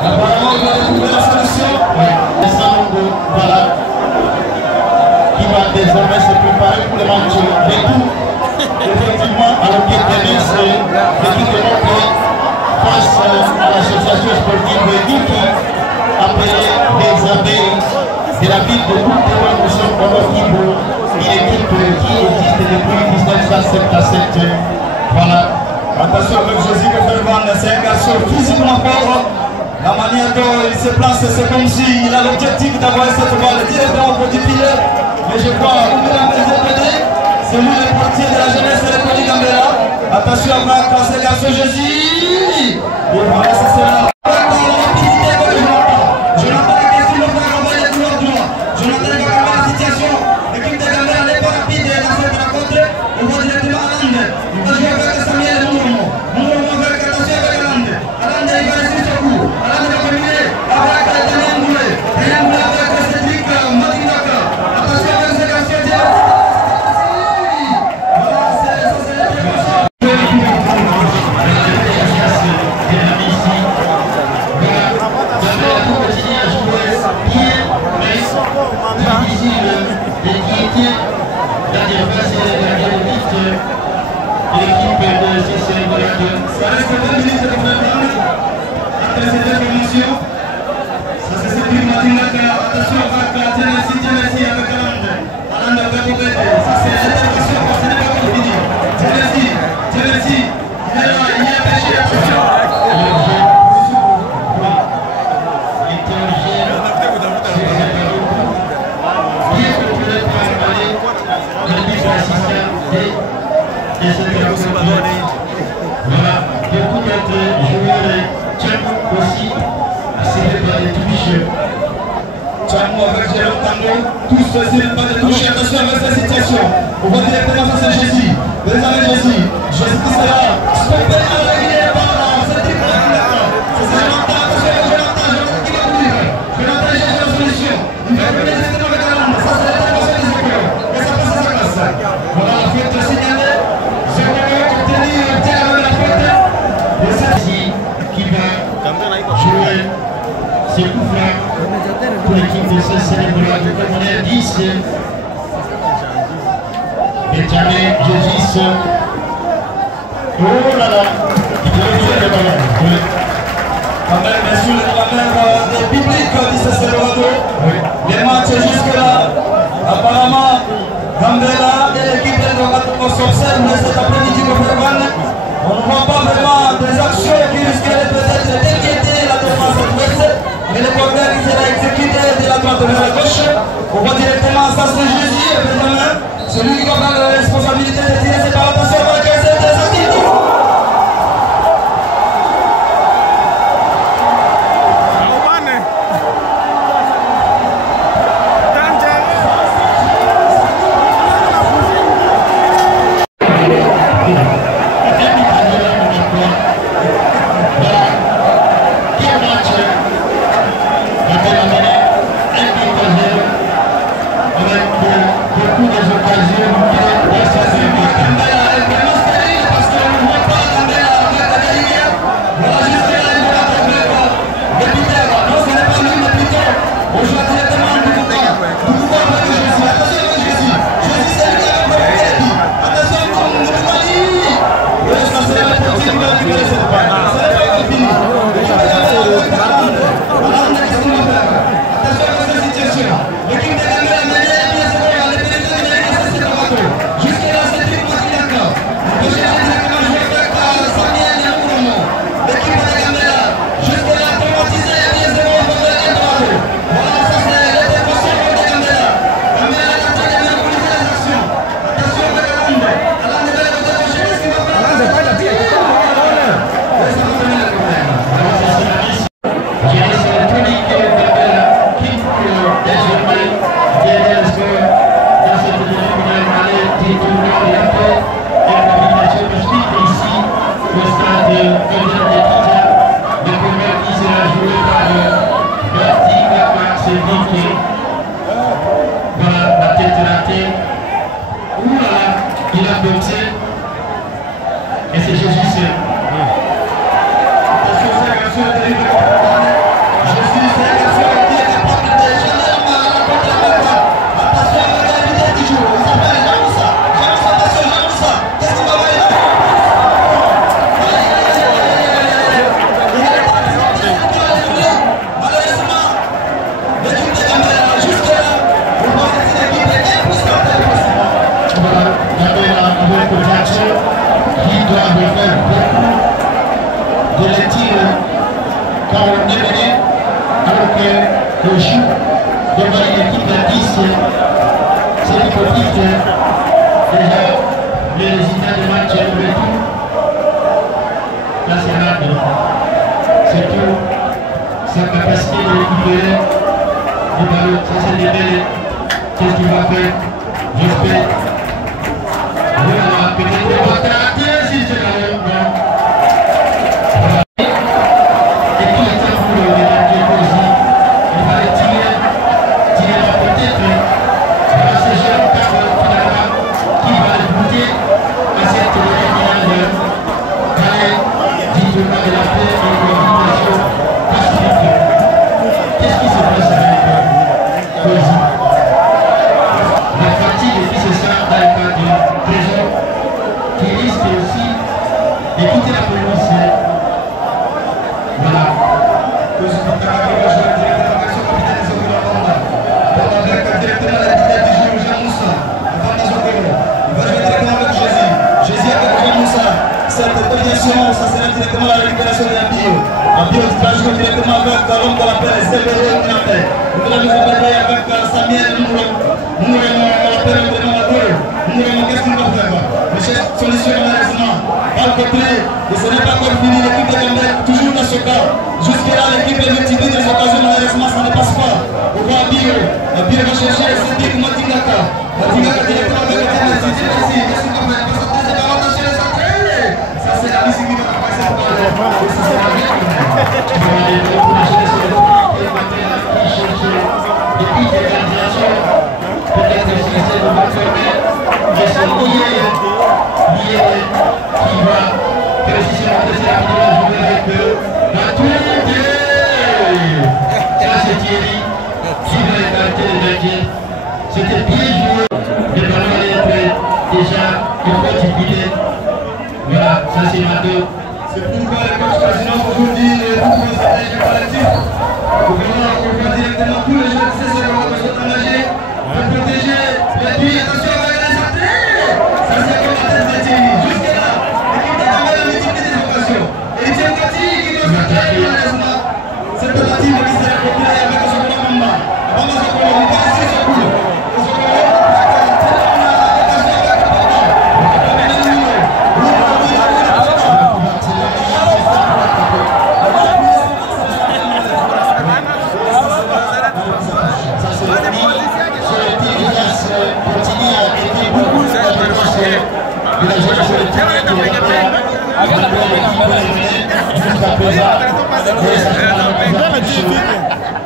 Apparemment, on va trouver la solution. Voilà. Qui va désormais se préparer pour le match retour. Effectivement, alors que Denis, l'équipe de notre pays, face à l'association sportive Diki, appelée les abeilles de la ville de Bouteva, nous sommes dans l'équipe, une équipe qui existe depuis 1977. Voilà. Attention avec Jésus Fervan, c'est un garçon physiquement fort. La manière dont il se place, c'est comme s'il a l'objectif d'avoir cette balle directement au bout du filet. Mais je crois, où il a c'est lui le portier de la jeunesse de l'école Gambela. Attention à Franck, c'est le garçon Jésus. Et voilà, ça sera. Jonathan est question de faire envoyer les couloirs droits. Jonathan va calmer la situation. L'équipe de Gambela n'est pas rapide dans cette rencontre. On va directement à Lande. Il va jouer avec Samuel Mourmo. Mourmo avec attention avec Lande. Lande, il va rester sur coup. Lande va terminer avec Daniel Mboulé. Daniel Mboulé avec Cédric Matinaka. Attention avec ce garçon direct. L'équipe de CC Dorado. Ça reste 2 minutes de préparation. Après cette information, ça c'est Cédric Matinaka. Attention avec Tennessee avec Alande. Alande avec Obete. Ça c'est l'intervention, ce n'est pas encore fini. Tennessee, il est là, il est pêché, attention. Voilà, beaucoup d'autres joueurs Tchamou aussi, c'est pas des touches. Tchamou avec Jérôme Tango, tous c'est pas de toucher, attention avec cette situation. On va directement sur ce Jésus. Vous avez Jésus qui sera stoppé à la Guinée par cette équipe. C'est Jonathan, attention avec Jonathan qui va ouvrir. Jonathan cherche la solution. Il va venir directement avec la lande. Ça c'est l'intervention des écoles. Et ça passe à sa classe. Voilà la fête signalée. Qui va jouer ses coups francs pour l'équipe de CC Dorado. Comme on est 10, Benjamin Jésus. Oh là là, il doit jouer le ballon. Quand même, bien sûr,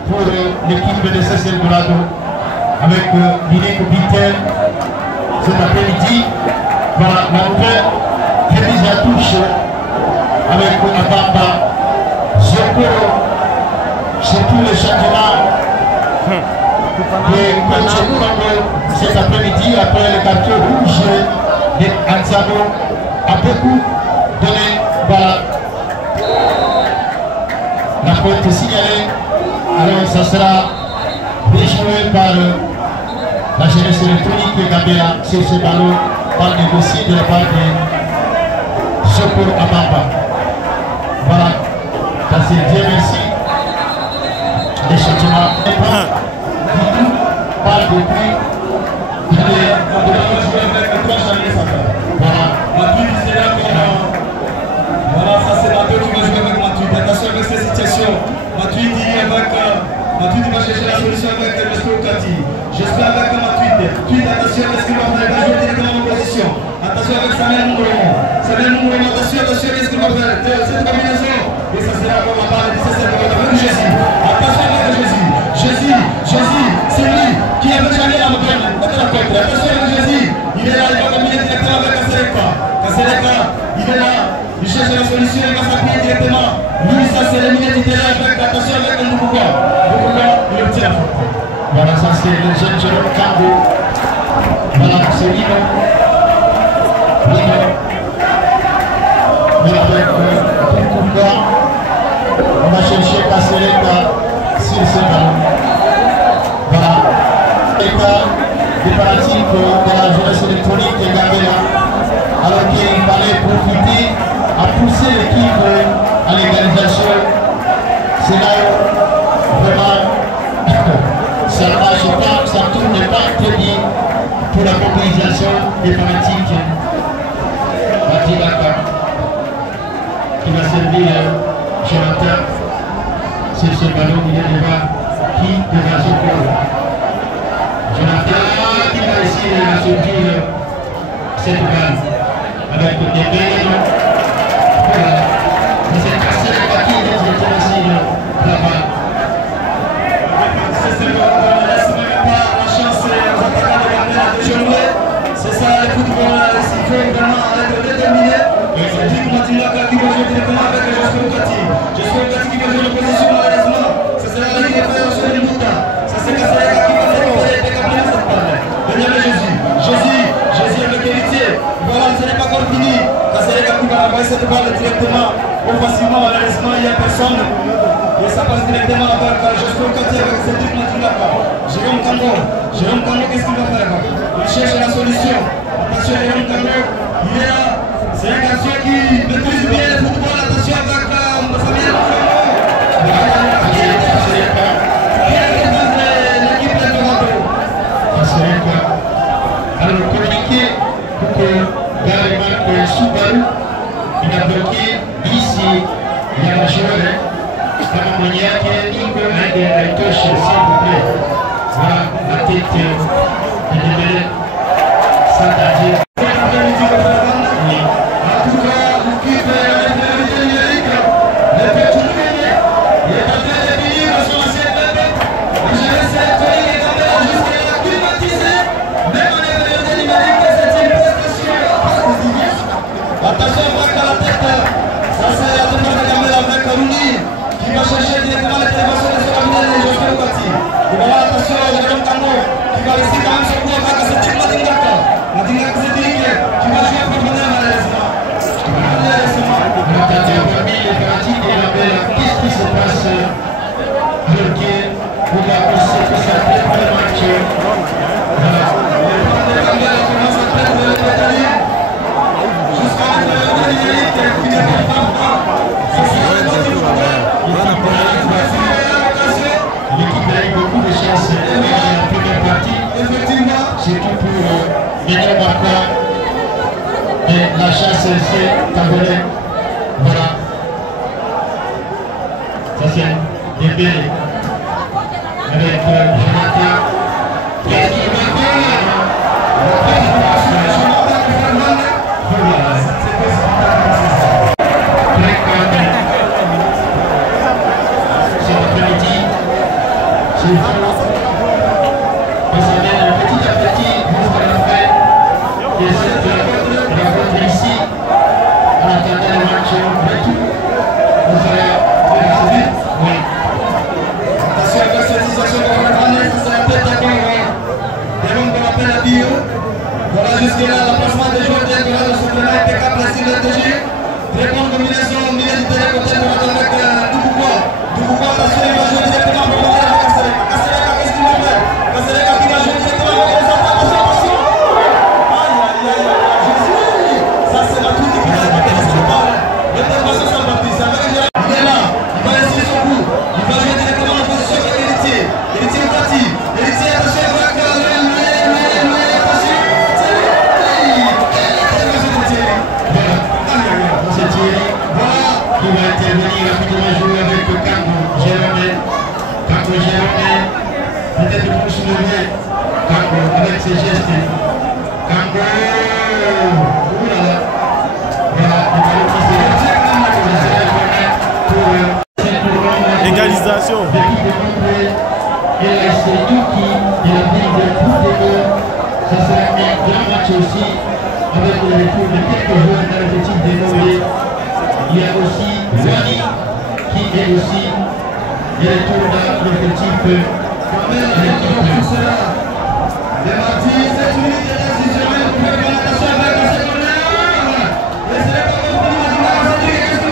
Pour l'équipe de CSL Dorado avec Guinée Copitel cet après-midi. Voilà, la paix remise à touche avec Abamba, Zokoro, c'est tout le championnat de coach Congo cet après-midi après le carton rouge de Anzano a beaucoup donné. Voilà. faute signalée. Alors ça sera déjoué par la jeunesse électronique de Gambia sur ce ballon, par négocié de la part de Secours Amamba. Voilà, ça c'est Dieu merci. Les changements n'est pas du tout par depuis. Voilà, ça c'est Mathieu qui va jouer avec Mathieu. Attention avec cette situation. Mathieu dit avec. Mathieu va chercher la solution avec Jesper Kati. Jesper avec Mathieu. Puis attention, qu'est-ce qu'il va faire? Il va jouer directement en position. Attention avec Samuel Mouroma. Samuel Mouroma, attention, qu'est-ce qu'il va faire? Cette combinaison. Et ça sera comme on parle de 17 avec Jésus. Attention avec Jésus. Jésus, c'est lui qui a fait jamais la montagne. Attention avec Jésus. Il est là, il va combiner directement avec Kasereka. Kasereka, il est là. Il cherche la solution, il va s'appuyer directement. Lui, ça c'est éliminé titulaire avec attention avec un Ndoukoua. Ndoukoua, il obtient la faute. Voilà, ça c'est le jeune Jérôme Kambo. Voilà, c'est Lino. Voilà, avec Ndoukoua. On va chercher Kasereka sur ce ballon. Voilà. État préparatif de la jeunesse électronique de Gambia. Alors qu'il fallait profiter à pousser l'équipe à l'égalisation. C'est là vraiment ça ne marche pas, ça ne tourne pas très bien pour la mobilisation des fanatiques. Matilaka qui va servir Jonathan sur ce ballon, il est devant qui devant ce corps. Jonathan qui va essayer de sortir cette balle avec des belles. Voilà. C'est cassé le paquet de aussi là-bas. C'est ça le football, il faut vraiment être déterminé. C'est dit que Matilaka qui va jouer directement avec Jesper Kati. Jesper Kati qui va jouer en position malheureusement. Ça sera la ligne de faire sur le Mouta. Ça c'est Kasereka qui va récupérer et décapiter cette balle. Daniel Jésus avec héritier. Voilà, ce n'est pas encore fini. Kasereka qui va envoyer cette balle directement. Facilement, malheureusement, il n'y a personne. Et ça passe directement avec Jesper Kati avec Cédric Matilaka. Jérôme Kambo, qu'est-ce qu'il va faire? Il cherche la solution. Attention, Jérôme Kambo, il est là. C'est un garçon qui maîtrise bien le football. Attention avec Samuel l'équipe de Toronto. Alors, communiqué pour que Gary Subaru, il a bloqué ici, il y a un joueur, comme Moniac, Ingo, un touche, s'il vous plaît. Voilà, la tête de Dembélé, Santadir. Attention avec la tête, ça c'est la tête de Gamel avec Rouni qui va chercher directement l'intervention de ce cabinet de Jesper Kati. Et voilà, attention, Jérôme Kambo qui va laisser quand même son coup avec Cédric Matingaka. Matingaka Cédric qui va jouer pour venir malheureusement. Qu'est-ce qui se passe alors que vous avez concentré pour le match? L'équipe a eu beaucoup de chance dans la première partie, effectivement, surtout pour Ménel Barca. Et la chance c'est abonnée. Voilà. Ça c'est Dembélé avec Jonathan. Qu'est-ce qu'il va faire? Cet après-midi, c'est petit à petit jusqu'à la fin de cette rencontre ici. En attendant le match retour, on sera réactionné. Oui. Attention avec cette situation qu'on va prendre, c'est la tête d'accord. Et donc on appelle la bio. Voilà jusque-là, l'emplacement des joueurs directement de ce moment impeccable, la cible de jeu. Très bonne combinaison, milieu du terrain, côté droit avec Ndoukoua. venir rapidement jouer avec Kango Jérôme. Kango Jérôme, peut-être pour se lever. Kango avec ses gestes. Kango, oulala. Voilà, le ballon qui s'est égalisation. Et là, c'est Yuki, il a pris des coups de gauche. Ça sera un grand match aussi, avec le retour de quelques joueurs dans l'effectif dénommé. Il y a aussi Wani, qui est aussi le retour dans l'effectif de l'équipe. Les partis, 7 minutes et 10 secondes, vous pouvez faire attention avec la seconde heure. Laissez-les pas compris, attention,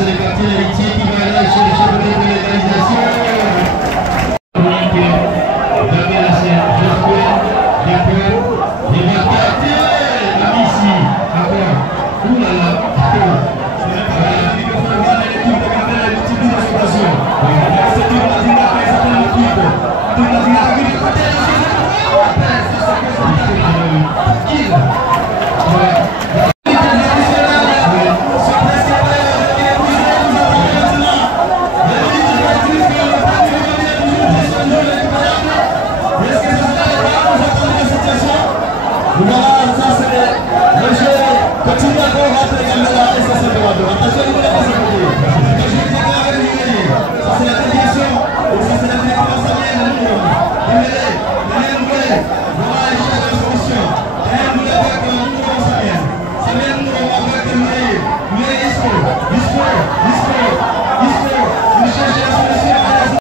c'est le quartier héritier qui va aller chercher de l'organisation. Continue à rentrer les caméras et ça c'est droit. Attention,